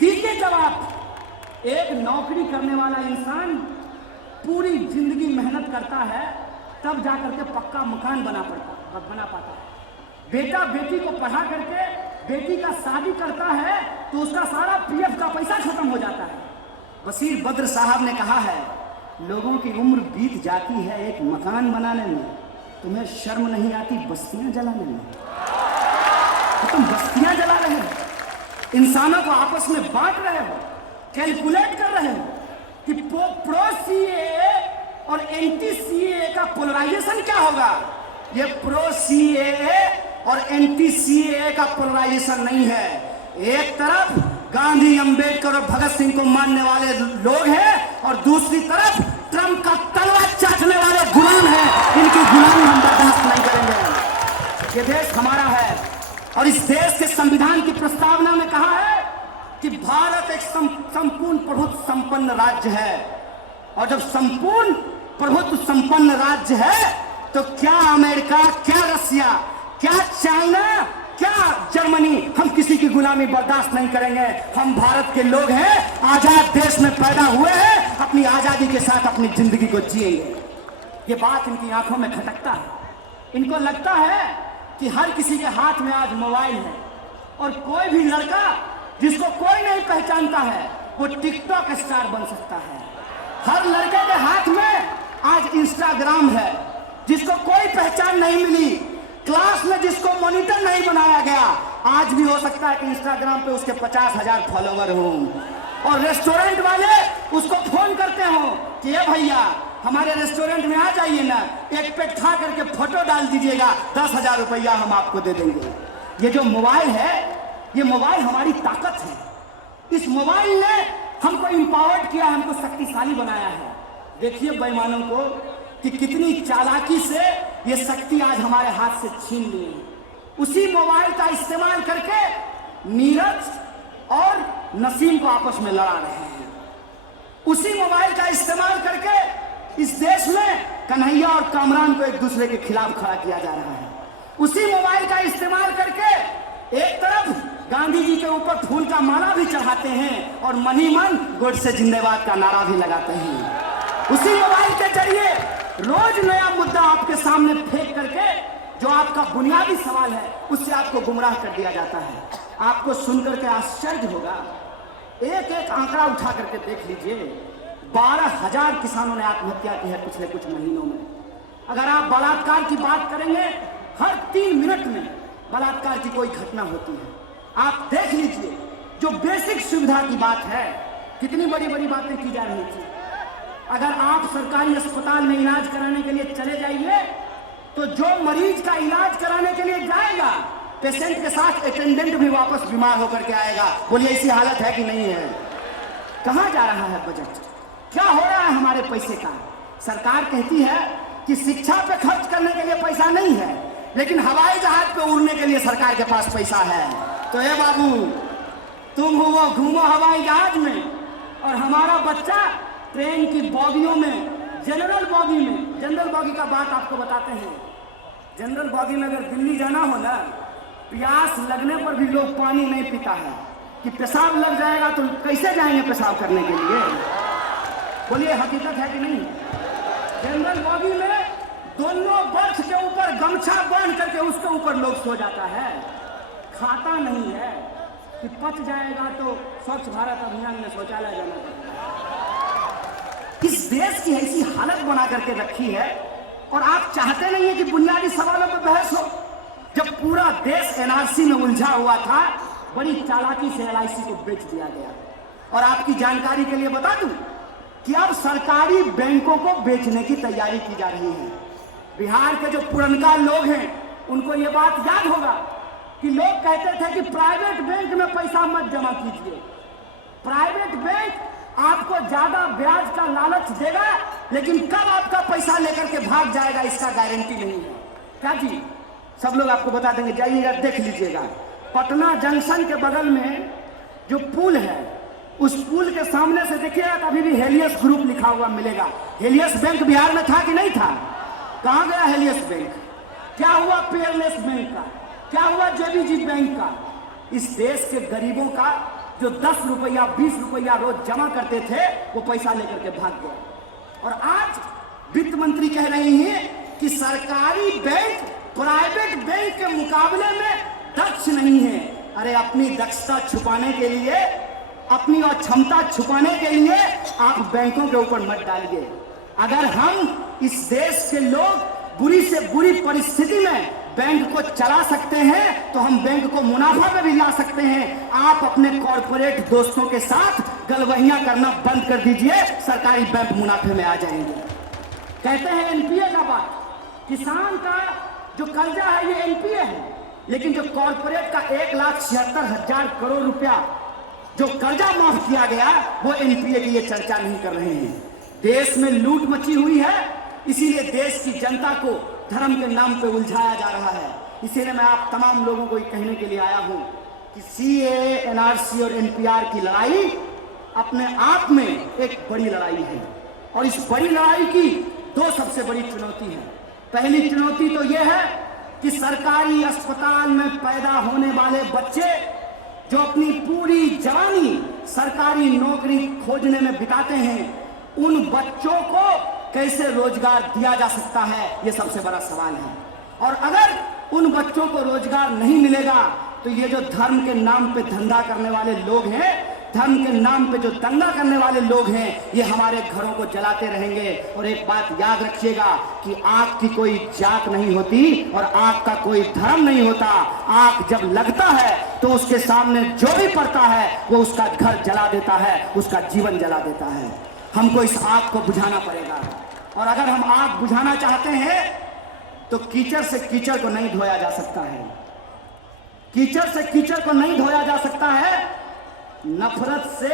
दीजिए जवाब। एक नौकरी करने वाला इंसान पूरी जिंदगी मेहनत करता है, तब जाकर के पक्का मकान बना पाता है। बेटा बेटी को पढ़ा करके बेटी का शादी करता है तो उसका सारा पीएफ का पैसा खत्म हो जाता है। बशीर बद्र साहब ने कहा है, लोगों की उम्र बीत जाती है एक मकान बनाने में, तुम्हें शर्म नहीं आती बस्तियां जलाने में? तो तुम बस्तियां जला रहे हो, इंसानों को आपस में बांट रहे हो, कैलकुलेट कर रहे हो कि प्रो सीए और एंटी सीए का पोलराइजेशन क्या होगा। ये प्रो सीए और एंटी सीए का पोलराइजेशन नहीं है। एक तरफ गांधी, अंबेडकर और भगत सिंह को मानने वाले लोग हैं और दूसरी तरफ ट्रंप का तलवार चाटने वाले गुलाम हैं। इनकी गुलामी हम बर्दाश्त नहीं करेंगे। ये देश हमारा है और इस देश के संविधान की प्रस्तावना में कहा है कि भारत एक संपूर्ण प्रभुत्व संपन्न राज्य है। और जब संपूर्ण प्रभुत्व संपन्न राज्य है तो क्या अमेरिका, क्या रसिया, क्या चाइना, क्या जर्मनी, हम किसी की गुलामी बर्दाश्त नहीं करेंगे। हम भारत के लोग हैं, आजाद देश में पैदा हुए हैं, अपनी आजादी के साथ अपनी जिंदगी को जिएंगे। ये बात इनकी आंखों में खटकता है। इनको लगता है कि हर किसी के हाथ में आज मोबाइल है और कोई भी लड़का जिसको कोई नहीं पहचानता है वो टिकटॉक स्टार बन सकता है। हर लड़के के हाथ में आज इंस्टाग्राम है, जिसको कोई पहचान नहीं मिली, क्लास में जिसको मॉनिटर नहीं बनाया गया, आज भी हो सकता है कि इंस्टाग्राम पे उसके 50,000 फॉलोवर हों। और रेस्टोरेंट वाले उसको फोन करते हो कि ये भैया हमारे रेस्टोरेंट में आ जाइए ना, एक पेट खा करके फोटो डाल दीजिएगा, 10,000 रुपया हम आपको दे देंगे। ये जो मोबाइल है, ये मोबाइल हमारी ताकत है। इस मोबाइल ने हमको इंपावर्ड किया, हमको शक्तिशाली बनाया है। देखिए बेईमानों को कि कितनी चालाकी से ये शक्ति आज हमारे हाथ से छीन ली है। उसी मोबाइल का इस्तेमाल करके नीरज और नसीम को आपस में लड़ा रहे हैं। उसी मोबाइल का इस्तेमाल करके इस देश में कन्हैया और कामरान को एक दूसरे के खिलाफ खड़ा किया जा रहा है। उसी मोबाइल का इस्तेमाल करके एक तरफ गांधी जी के ऊपर फूल का माला भी चढ़ाते हैं और मन ही मन गोडसे जिंदाबाद का नारा भी लगाते हैं। उसी मोबाइल के जरिए रोज नया मुद्दा आपके सामने फेंक करके जो आपका बुनियादी सवाल है उससे आपको गुमराह कर दिया जाता है। आपको सुनकर के आश्चर्य होगा, एक एक आंकड़ा उठा करके देख लीजिए, 12,000 किसानों ने आत्महत्या की है पिछले कुछ महीनों में। अगर आप बलात्कार की बात करेंगे, हर 3 मिनट में बलात्कार की कोई घटना होती है। आप देख लीजिए, जो बेसिक सुविधा की बात है, कितनी बड़ी बड़ी बातें की जा रही थी। अगर आप सरकारी अस्पताल में इलाज कराने के लिए चले जाइए तो जो मरीज का इलाज कराने के लिए जाएगा, पेशेंट के साथ अटेंडेंट भी वापस बीमार होकर के आएगा। बोलिए ऐसी हालत है कि नहीं है? कहां जा रहा है बजट? क्या हो रहा है हमारे पैसे का? सरकार कहती है कि शिक्षा पे खर्च करने के लिए पैसा नहीं है, लेकिन हवाई जहाज पे उड़ने के लिए सरकार के पास पैसा है। तो ये बाबू, तुम घूमो हवाई जहाज में और हमारा बच्चा ट्रेन की बॉगियों में, जनरल बॉगी का बात आपको बताते हैं। जनरल बॉगी में अगर दिल्ली जाना हो ना, प्यास लगने पर भी लोग पानी नहीं पीता है कि पेशाब लग जाएगा तो कैसे जाएंगे पेशाब करने के लिए? बोलिए हकीकत है कि नहीं? जनरल बॉगी में दोनों बर्थ के ऊपर गमछा बांध करके उसके ऊपर लोग सो जाता है। खाता नहीं है कि पच जाएगा तो स्वच्छ भारत अभियान में शौचालय जाना पड़ेगा। इस देश की ऐसी हालत बना करके रखी है और आप चाहते नहीं है कि बुनियादी सवालों पर बहस हो। जब पूरा देश एनआरसी में उलझा हुआ था, बड़ी चालाकी से एलआईसी को बेच दिया गया। और आपकी जानकारी के लिए बता दूं कि अब सरकारी बैंकों को बेचने की तैयारी की जा रही है। बिहार के जो पुरनका लोग हैं उनको ये बात याद होगा कि लोग कहते थे कि प्राइवेट बैंक में पैसा मत जमा कीजिए, प्राइवेट बैंक आपको ज्यादा ब्याज का लालच देगा, लेकिन कब आपका पैसा लेकर के भाग जाएगा इसका गारंटी नहीं है। क्या जी, सब लोग आपको बता देंगे, जाइएगा देख लीजिएगा। पटना जंक्शन के बगल में जो पुल है, उस पुल के सामने से देखिएगा तो अभी भी हेलियस ग्रुप लिखा हुआ मिलेगा। हेलियस बैंक बिहार में था कि नहीं था? कहां गया हेलियस बैंक? क्या हुआ पेयरलेस बैंक का? क्या हुआ जेबीजी बैंक का? इस देश के गरीबों का जो 10 रुपया 20 रुपया रोज जमा करते थे वो पैसा लेकर के भाग गया। और आज वित्त मंत्री कह रही हैं कि सरकारी बैंक प्राइवेट बैंक के मुकाबले में दक्ष नहीं है। अरे अपनी दक्षता छुपाने के लिए, अपनी अक्षमता छुपाने के लिए आप बैंकों के ऊपर मत डालिए। अगर हम इस देश के लोग बुरी से बुरी परिस्थिति में बैंक को चला सकते हैं तो हम बैंक को मुनाफा में भी ला सकते हैं। आप अपने कॉर्पोरेट दोस्तों के साथ गलवहियां करना बंद कर दीजिए, सरकारी बैंक मुनाफे में आ जाएंगे। कहते हैं एनपीए का बात, किसान का जो कर्जा है ये एनपीए है, लेकिन जो कॉर्पोरेट का 1,76,000 करोड़ रुपया जो कर्जा माफ किया गया वो एनपीए की ये चर्चा नहीं कर रहे हैं। देश में लूट मची हुई है, इसीलिए देश की जनता को धर्म के नाम पे उलझाया जा रहा है। इसीलिए मैं आप तमाम लोगों को कहने के लिए आया हूं कि सीएए, एनआरसी और एनपीआर की लड़ाई अपने आप में एक बड़ी लड़ाई है। और इस बड़ी लड़ाई की दो सबसे बड़ी चुनौती है। पहली चुनौती तो यह है कि सरकारी अस्पताल में पैदा होने वाले बच्चे जो अपनी पूरी जवानी सरकारी नौकरी खोजने में बिताते हैं, उन बच्चों को कैसे रोजगार दिया जा सकता है, यह सबसे बड़ा सवाल है। और अगर उन बच्चों को रोजगार नहीं मिलेगा तो ये जो धर्म के नाम पे धंधा करने वाले लोग हैं, धर्म के नाम पे जो दंगा करने वाले लोग हैं, ये हमारे घरों को जलाते रहेंगे। और एक बात याद रखिएगा कि आग की कोई जात नहीं होती और आग का कोई धर्म नहीं होता। आग जब लगता है तो उसके सामने जो भी पड़ता है वो उसका घर जला देता है, उसका जीवन जला देता है। हमको इस आग को बुझाना पड़ेगा। और अगर हम आग बुझाना चाहते हैं तो कीचड़ से कीचड़ को नहीं धोया जा सकता है, कीचड़ से कीचड़ को नहीं धोया जा सकता है, नफरत से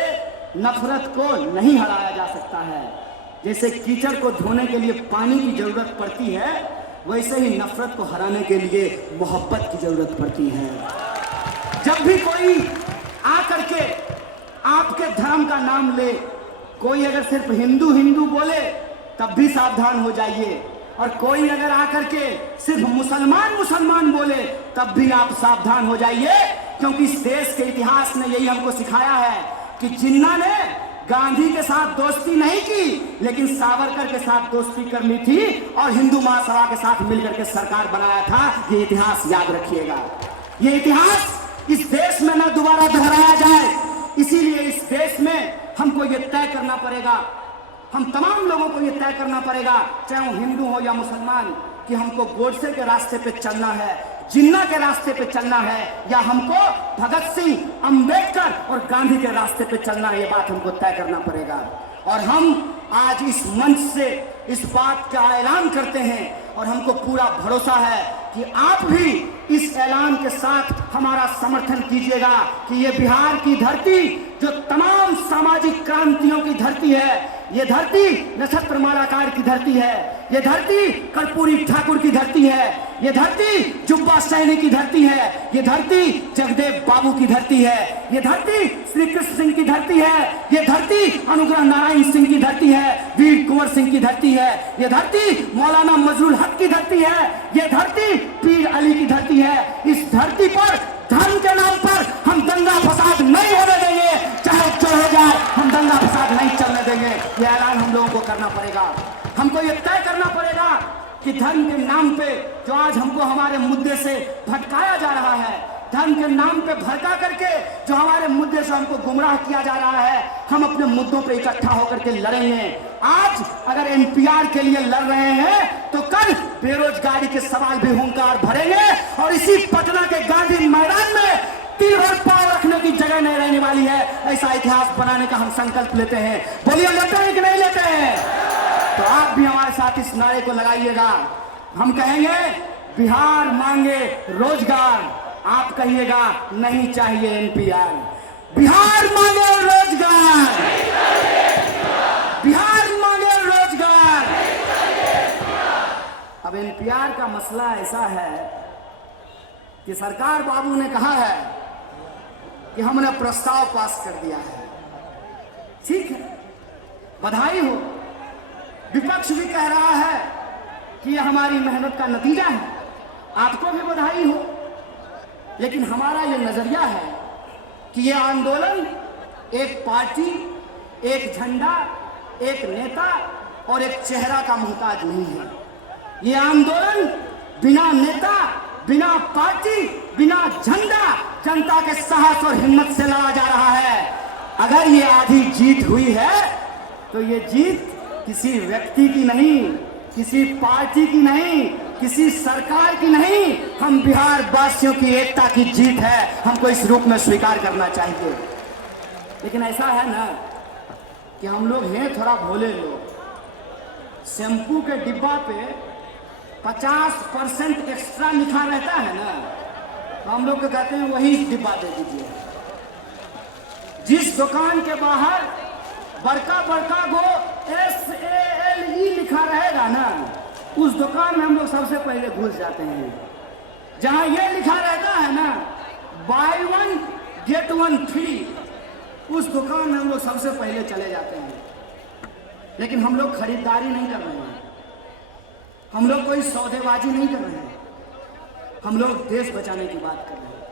नफरत को नहीं हराया जा सकता है। जैसे कीचड़ को धोने के लिए पानी की जरूरत पड़ती है, वैसे ही नफरत को हराने के लिए मोहब्बत की जरूरत पड़ती है। जब भी कोई आकर के आपके धर्म का नाम ले, कोई अगर सिर्फ हिंदू हिंदू बोले तब भी सावधान हो जाइए, और कोई अगर आकर के सिर्फ मुसलमान मुसलमान बोले तब भी आप सावधान हो जाइए। क्योंकि इस देश के इतिहास ने यही हमको सिखाया है कि जिन्ना ने गांधी के साथ दोस्ती नहीं की, लेकिन सावरकर के साथ दोस्ती कर ली थी और हिंदू महासभा के साथ मिलकर के सरकार बनाया था। ये इतिहास याद रखिएगा। ये इतिहास इस देश में न दोबारा दोहराया जाए, इसीलिए इस देश में हमको ये तय करना पड़ेगा, हम तमाम लोगों को ये तय करना पड़ेगा, चाहे वो हिंदू हो या मुसलमान, कि हमको गोडसे के रास्ते पे चलना है, जिन्ना के रास्ते पे चलना है, या हमको भगत सिंह, अंबेडकर और गांधी के रास्ते पे चलना है। ये बात हमको तय करना पड़ेगा। और हम आज इस मंच से इस बात का ऐलान करते हैं और हमको पूरा भरोसा है कि आप भी इस ऐलान के साथ हमारा समर्थन कीजिएगा कि ये बिहार की धरती जो तमाम सामाजिक क्रांतियों की धरती है, ये धरती नक्षत्र मालाकार की धरती है, ये धरती कर्पूरी ठाकुर की धरती है, ये धरती जुब्बा सैनी की धरती है, ये धरती जगदेव बाबू की धरती है, ये धरती श्री कृष्ण सिंह की धरती है, ये धरती अनुग्रह नारायण सिंह की धरती है, वीर कुंवर सिंह की धरती है, ये धरती मौलाना मजरुल हक की धरती है, ये धरती पीर अली की धरती है। इस धरती पर धर्म के नाम पर हम दंगा फसाद नहीं होने देंगे, चाहे जो हो जाए, हम दंगा फसाद नहीं चलने देंगे। यह ऐलान हम लोगों को करना पड़ेगा। हमको ये तय करना पड़ेगा कि धर्म के नाम पे जो आज हमको हमारे मुद्दे से भटकाया जा रहा है, धर्म के नाम पे भड़का करके जो हमारे मुद्दे से हमको गुमराह किया जा रहा है, हम अपने मुद्दों पे इकट्ठा होकर के लड़ेंगे। आज अगर एनपीआर के लिए लड़ रहे हैं तो कल बेरोजगारी के सवाल भी हुंकार भरेंगे और इसी पटना के गांधी मैदान में तीर और पांव रखने की जगह नहीं रहने वाली है। ऐसा इतिहास बनाने का हम संकल्प लेते हैं। बोलिए, लेते हैं कि नहीं लेते हैं? तो आप भी हमारे साथ इस नारे को लगाइएगा। हम कहेंगे बिहार मांगे रोजगार, आप कहिएगा नहीं चाहिए एनपीआर। बिहार मांगे रोजगार, बिहार मांगे रोजगार। अब एनपीआर का मसला ऐसा है कि सरकार बाबू ने कहा है कि हमने प्रस्ताव पास कर दिया है, ठीक है, बधाई हो। विपक्ष भी कह रहा है कि यह हमारी मेहनत का नतीजा है, आपको भी बधाई हो। लेकिन हमारा यह नजरिया है कि यह आंदोलन एक पार्टी, एक झंडा, एक नेता और एक चेहरा का मोहताज नहीं है। यह आंदोलन बिना नेता, बिना पार्टी, बिना झंडा, जनता के साहस और हिम्मत से लड़ा जा रहा है। अगर ये आधी जीत हुई है तो ये जीत किसी व्यक्ति की नहीं, किसी पार्टी की नहीं, किसी सरकार की नहीं, हम बिहार वासियों की एकता की जीत है। हमको इस रूप में स्वीकार करना चाहिए। लेकिन ऐसा है ना कि हम लोग हैं थोड़ा भोले लोग। शैम्पू के डिब्बा पे 50% एक्स्ट्रा लिखा रहता है ना, तो हम लोग को कहते हैं वही डिब्बा दे दीजिए। जिस दुकान के बाहर बड़का बड़का गो SALE लिखा रहेगा ना, उस दुकान में हम लोग सबसे पहले घुस जाते हैं। जहां ये लिखा रहता है ना buy one get one free, उस दुकान में हम लोग सबसे पहले चले जाते हैं। लेकिन हम लोग खरीदारी नहीं कर रहे हैं, हम लोग कोई सौदेबाजी नहीं कर रहे हैं, हम लोग देश बचाने की बात कर रहे हैं,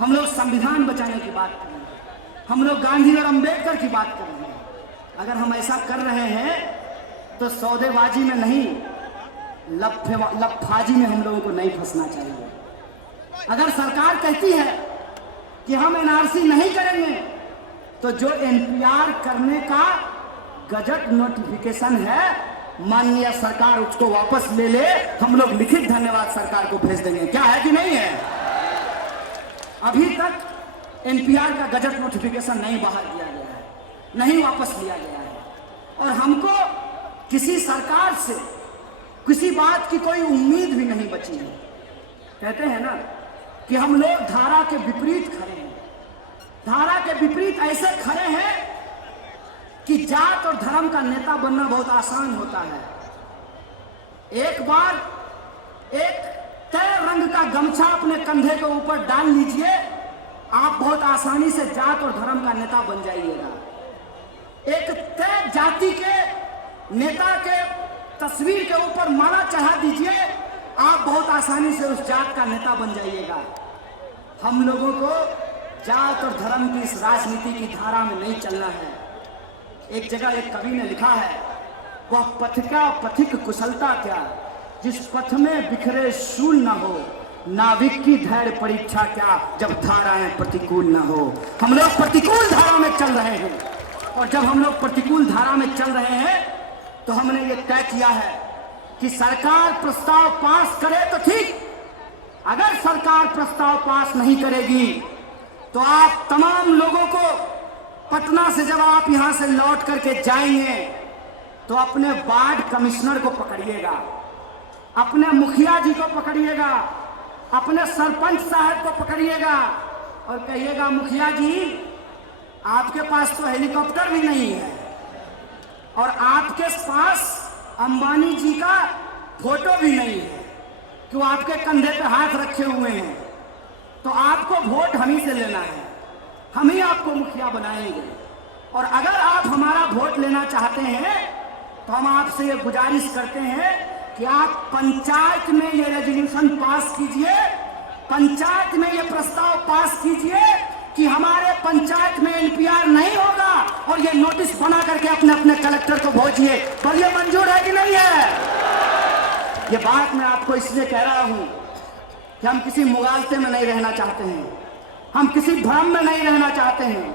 हम लोग संविधान बचाने की बात कर रहे हैं, हम लोग गांधी और अंबेडकर की बात कर रहे हैं। अगर हम ऐसा कर रहे हैं तो सौदेबाजी में नहीं, लफाजी में हम लोगों को नहीं फंसना चाहिए। अगर सरकार कहती है कि हम एनआरसी नहीं करेंगे, तो जो एनपीआर करने का गजट नोटिफिकेशन है, माननीय सरकार उसको वापस ले ले। हम लोग लिखित धन्यवाद सरकार को भेज देंगे। क्या है कि नहीं है? अभी तक एनपीआर का गजट नोटिफिकेशन नहीं बाहर किया गया है, नहीं वापस लिया गया है। और हमको किसी सरकार से किसी बात की कोई उम्मीद भी नहीं बची है। कहते हैं ना कि हम लोग धारा के विपरीत खड़े हैं। धारा के विपरीत ऐसे खड़े हैं कि जात और धर्म का नेता बनना बहुत आसान होता है। एक बार एक तय रंग का गमछा अपने कंधे के ऊपर डाल लीजिए, आप बहुत आसानी से जात और धर्म का नेता बन जाइएगा। एक तय जाति के नेता के तस्वीर के ऊपर माला चढ़ा दीजिए, आप बहुत आसानी से उस जात का नेता बन जाइएगा। हम लोगों को जात और धर्म की इस राजनीति की धारा में नहीं चलना है। एक जगह एक कवि ने लिखा है, वह पथ क्या पथिक कुशलता क्या, जिस पथ में बिखरे शूल न हो, नाविक की धैर्य परीक्षा क्या, जब धाराएं प्रतिकूल न हो। हम लोग प्रतिकूल धारा में चल रहे हैं, और जब हम लोग प्रतिकूल धारा में चल रहे हैं तो हमने ये तय किया है कि सरकार प्रस्ताव पास करे तो ठीक, अगर सरकार प्रस्ताव पास नहीं करेगी तो आप तमाम लोगों को पटना से जब आप यहां से लौट करके जाएंगे तो अपने वार्ड कमिश्नर को पकड़िएगा, अपने मुखिया जी को पकड़िएगा, अपने सरपंच साहब को पकड़िएगा और कहिएगा, मुखिया जी आपके पास तो हेलीकॉप्टर भी नहीं है और आपके पास अंबानी जी का फोटो भी नहीं है कि वो आपके कंधे पे हाथ रखे हुए हैं, तो आपको वोट हम ही से लेना है, हम ही आपको मुखिया बनाएंगे। और अगर आप हमारा वोट लेना चाहते हैं तो हम आपसे ये गुजारिश करते हैं कि आप पंचायत में ये रेजोल्यूशन पास कीजिए, पंचायत में ये प्रस्ताव पास कीजिए कि हमारे पंचायत में एनपीआर नहीं होगा, और ये नोटिस बना करके अपने अपने कलेक्टर को भेजिए। पर ये मंजूर है कि नहीं है? ये बात मैं आपको इसलिए कह रहा हूं कि हम किसी मुगालते में नहीं रहना चाहते हैं, हम किसी भ्रम में नहीं रहना चाहते हैं,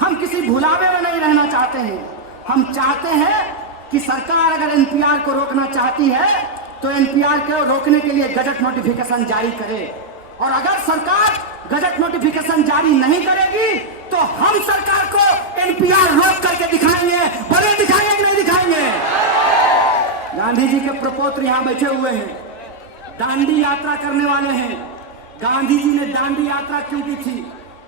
हम किसी भुलावे में नहीं रहना चाहते हैं। हम चाहते हैं कि सरकार अगर एनपीआर को रोकना चाहती है तो एनपीआर को रोकने के लिए गजट नोटिफिकेशन जारी करे, और अगर सरकार गजट नोटिफिकेशन जारी नहीं करेगी तो हम सरकार को एनपीआर रोक करके दिखाएंगे। बड़े दिखाएंगे कि नहीं दिखाएंगे? गांधी जी के प्रपोत्र यहां बैठे हुए हैं, दांडी यात्रा करने वाले हैं। गांधी जी ने दांडी यात्रा क्यों की थी?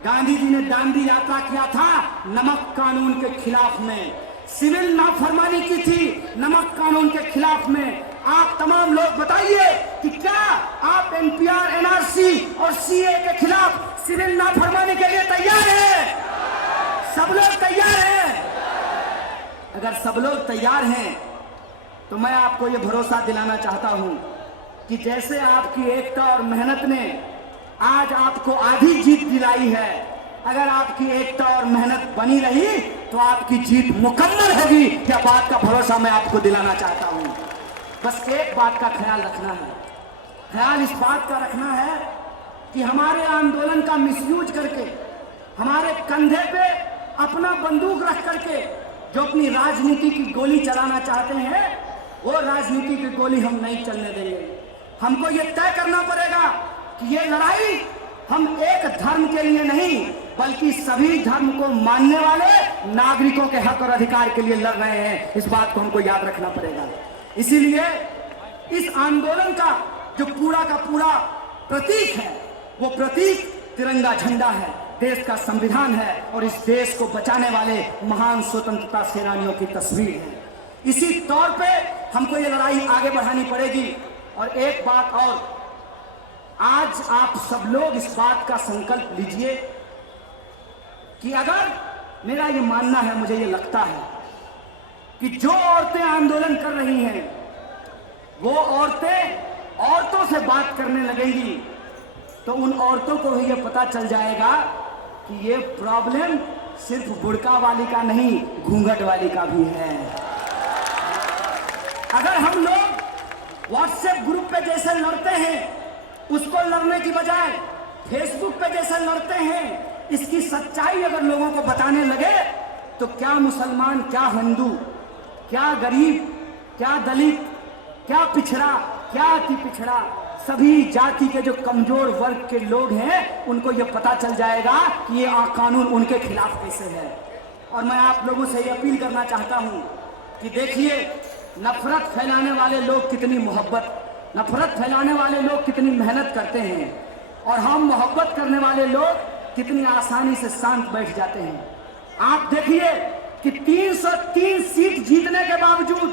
गांधी जी ने दांडी यात्रा किया था नमक कानून के खिलाफ में, सिविल नाफरमानी की थी नमक कानून के खिलाफ में। आप तमाम लोग बताइए कि क्या आप एनपीआर, एनआरसी और सीए के खिलाफ सिविल नाफरमानी के लिए तैयार हैं? सब लोग तैयार हैं? अगर सब लोग तैयार हैं तो मैं आपको यह भरोसा दिलाना चाहता हूं कि जैसे आपकी एकता और मेहनत ने आज आपको आधी जीत दिलाई है, अगर आपकी एकता और मेहनत बनी रही तो आपकी जीत मुकम्मल होगी। यह बात का भरोसा मैं आपको दिलाना चाहता हूं। बस एक बात का ख्याल रखना है, ख्याल इस बात का रखना है कि हमारे आंदोलन का मिसयूज करके, हमारे कंधे पे अपना बंदूक रख करके जो अपनी राजनीति की गोली चलाना चाहते हैं, वो राजनीति की गोली हम नहीं चलने देंगे। हमको ये तय करना पड़ेगा कि ये लड़ाई हम एक धर्म के लिए नहीं बल्कि सभी धर्म को मानने वाले नागरिकों के हक और अधिकार के लिए लड़ रहे हैं। इस बात को हमको याद रखना पड़ेगा। इसीलिए इस आंदोलन का जो पूरा का पूरा प्रतीक है, वो प्रतीक तिरंगा झंडा है, देश का संविधान है और इस देश को बचाने वाले महान स्वतंत्रता सेनानियों की तस्वीर है। इसी तौर पे हमको ये लड़ाई आगे बढ़ानी पड़ेगी। और एक बात और, आज आप सब लोग इस बात का संकल्प लीजिए कि अगर मेरा ये मानना है, मुझे ये लगता है कि जो औरतें आंदोलन कर रही हैं वो औरतें औरतों से बात करने लगेंगी तो उन औरतों को भी ये पता चल जाएगा कि ये प्रॉब्लम सिर्फ बुर्का वाली का नहीं, घूंघट वाली का भी है। अगर हम लोग व्हाट्सएप ग्रुप पे जैसे लड़ते हैं उसको लड़ने की बजाय फेसबुक पे जैसे लड़ते हैं, इसकी सच्चाई अगर लोगों को बताने लगे तो क्या मुसलमान, क्या हिंदू, क्या गरीब, क्या दलित, क्या पिछड़ा, क्या अति पिछड़ा, सभी जाति के जो कमजोर वर्ग के लोग हैं उनको ये पता चल जाएगा कि ये कानून उनके खिलाफ कैसे है। और मैं आप लोगों से ये अपील करना चाहता हूं कि देखिए, नफरत फैलाने वाले लोग कितनी मोहब्बत, नफरत फैलाने वाले लोग कितनी मेहनत करते हैं और हम मोहब्बत करने वाले लोग कितनी आसानी से शांत बैठ जाते हैं। आप देखिए कि 303 सीट जीतने के बावजूद,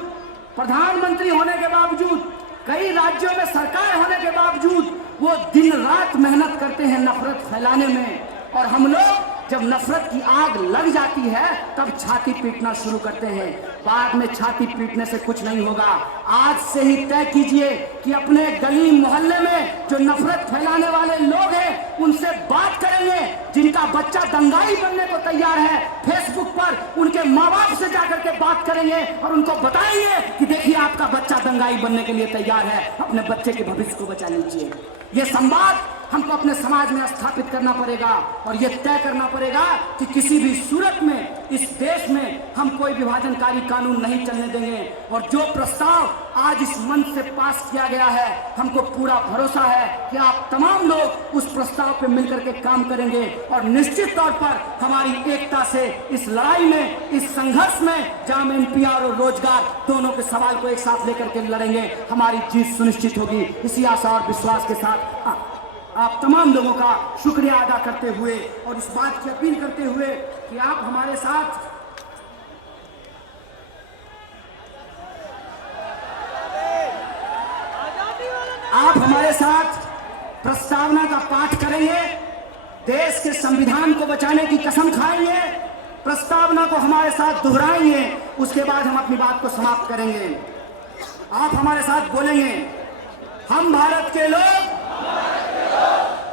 प्रधानमंत्री होने के बावजूद, कई राज्यों में सरकार होने के बावजूद वो दिन रात मेहनत करते हैं नफरत फैलाने में। और हम लोग जब नफरत की आग लग जाती है तब छाती पीटना शुरू करते हैं। बाद में छाती पीटने से कुछ नहीं होगा। आज से ही तय कीजिए कि अपने गली मोहल्ले में जो नफरत फैलाने वाले लोग हैं उनसे बात करेंगे। जिनका बच्चा दंगाई बनने को तैयार है, फेसबुक पर उनके माँ बाप से जाकर के बात करेंगे और उनको बताएंगे कि देखिए आपका बच्चा दंगाई बनने के लिए तैयार है, अपने बच्चे के भविष्य को बचा लीजिए। ये संवाद हमको अपने समाज में स्थापित करना पड़ेगा और ये तय करना पड़ेगा कि किसी भी सूरत में इस देश में हम कोई विभाजनकारी कानून नहीं चलने देंगे। और जो प्रस्ताव आज इस मंच से पास किया गया है, हमको पूरा भरोसा है कि आप तमाम लोग उस प्रस्ताव पे मिलकर के काम करेंगे और निश्चित तौर पर हमारी एकता से इस लड़ाई में, इस संघर्ष में, जहां हम एनपीआर और रोजगार दोनों के सवाल को एक साथ लेकर के लड़ेंगे, हमारी जीत सुनिश्चित होगी। इसी आशा और विश्वास के साथ आप तमाम लोगों का शुक्रिया अदा करते हुए और इस बात की अपील करते हुए कि आप हमारे साथ प्रस्तावना का पाठ करेंगे, देश के संविधान को बचाने की कसम खाएंगे, प्रस्तावना को हमारे साथ दोहराएंगे, उसके बाद हम अपनी बात को समाप्त करेंगे। आप हमारे साथ बोलेंगे, हम भारत के लोग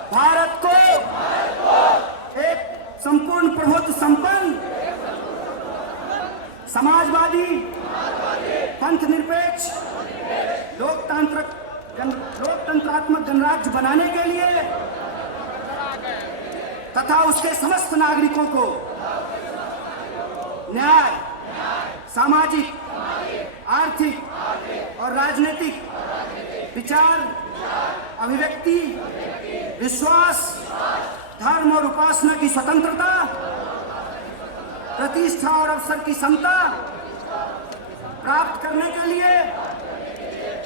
भारत को एक संपूर्ण प्रभुत्व संपन्न, समाजवादी, पंथ निरपेक्ष, लोकतंत्रात्मक गणराज्य बनाने के लिए तथा उसके समस्त नागरिकों को न्याय, सामाजिक, आर्थिक और राजनीतिक विचार, अभिव्यक्ति, विश्वास, धर्म और उपासना की स्वतंत्रता, प्रतिष्ठा और अवसर की समता प्राप्त करने के लिए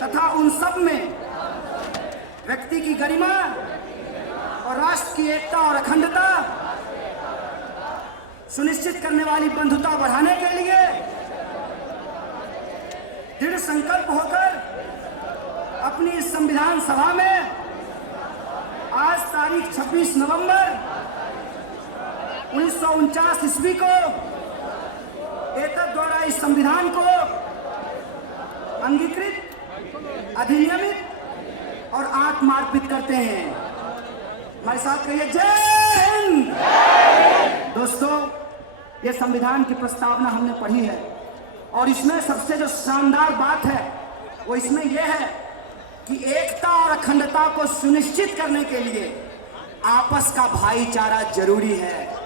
तथा उन सब में व्यक्ति की गरिमा और राष्ट्र की एकता और अखंडता सुनिश्चित करने वाली बंधुता बढ़ाने के लिए दृढ़ संकल्प होकर अपनी इस संविधान सभा में आज तारीख 26 नवंबर 1949 ईस्वी को एतद द्वारा इस संविधान को अंगीकृत, अधिनियमित और आत्मार्पित करते हैं। हमारे साथ कहिए जय हिंद। दोस्तों, ये संविधान की प्रस्तावना हमने पढ़ी है और इसमें सबसे जो शानदार बात है वो इसमें यह है कि एकता और अखंडता को सुनिश्चित करने के लिए आपस का भाईचारा जरूरी है।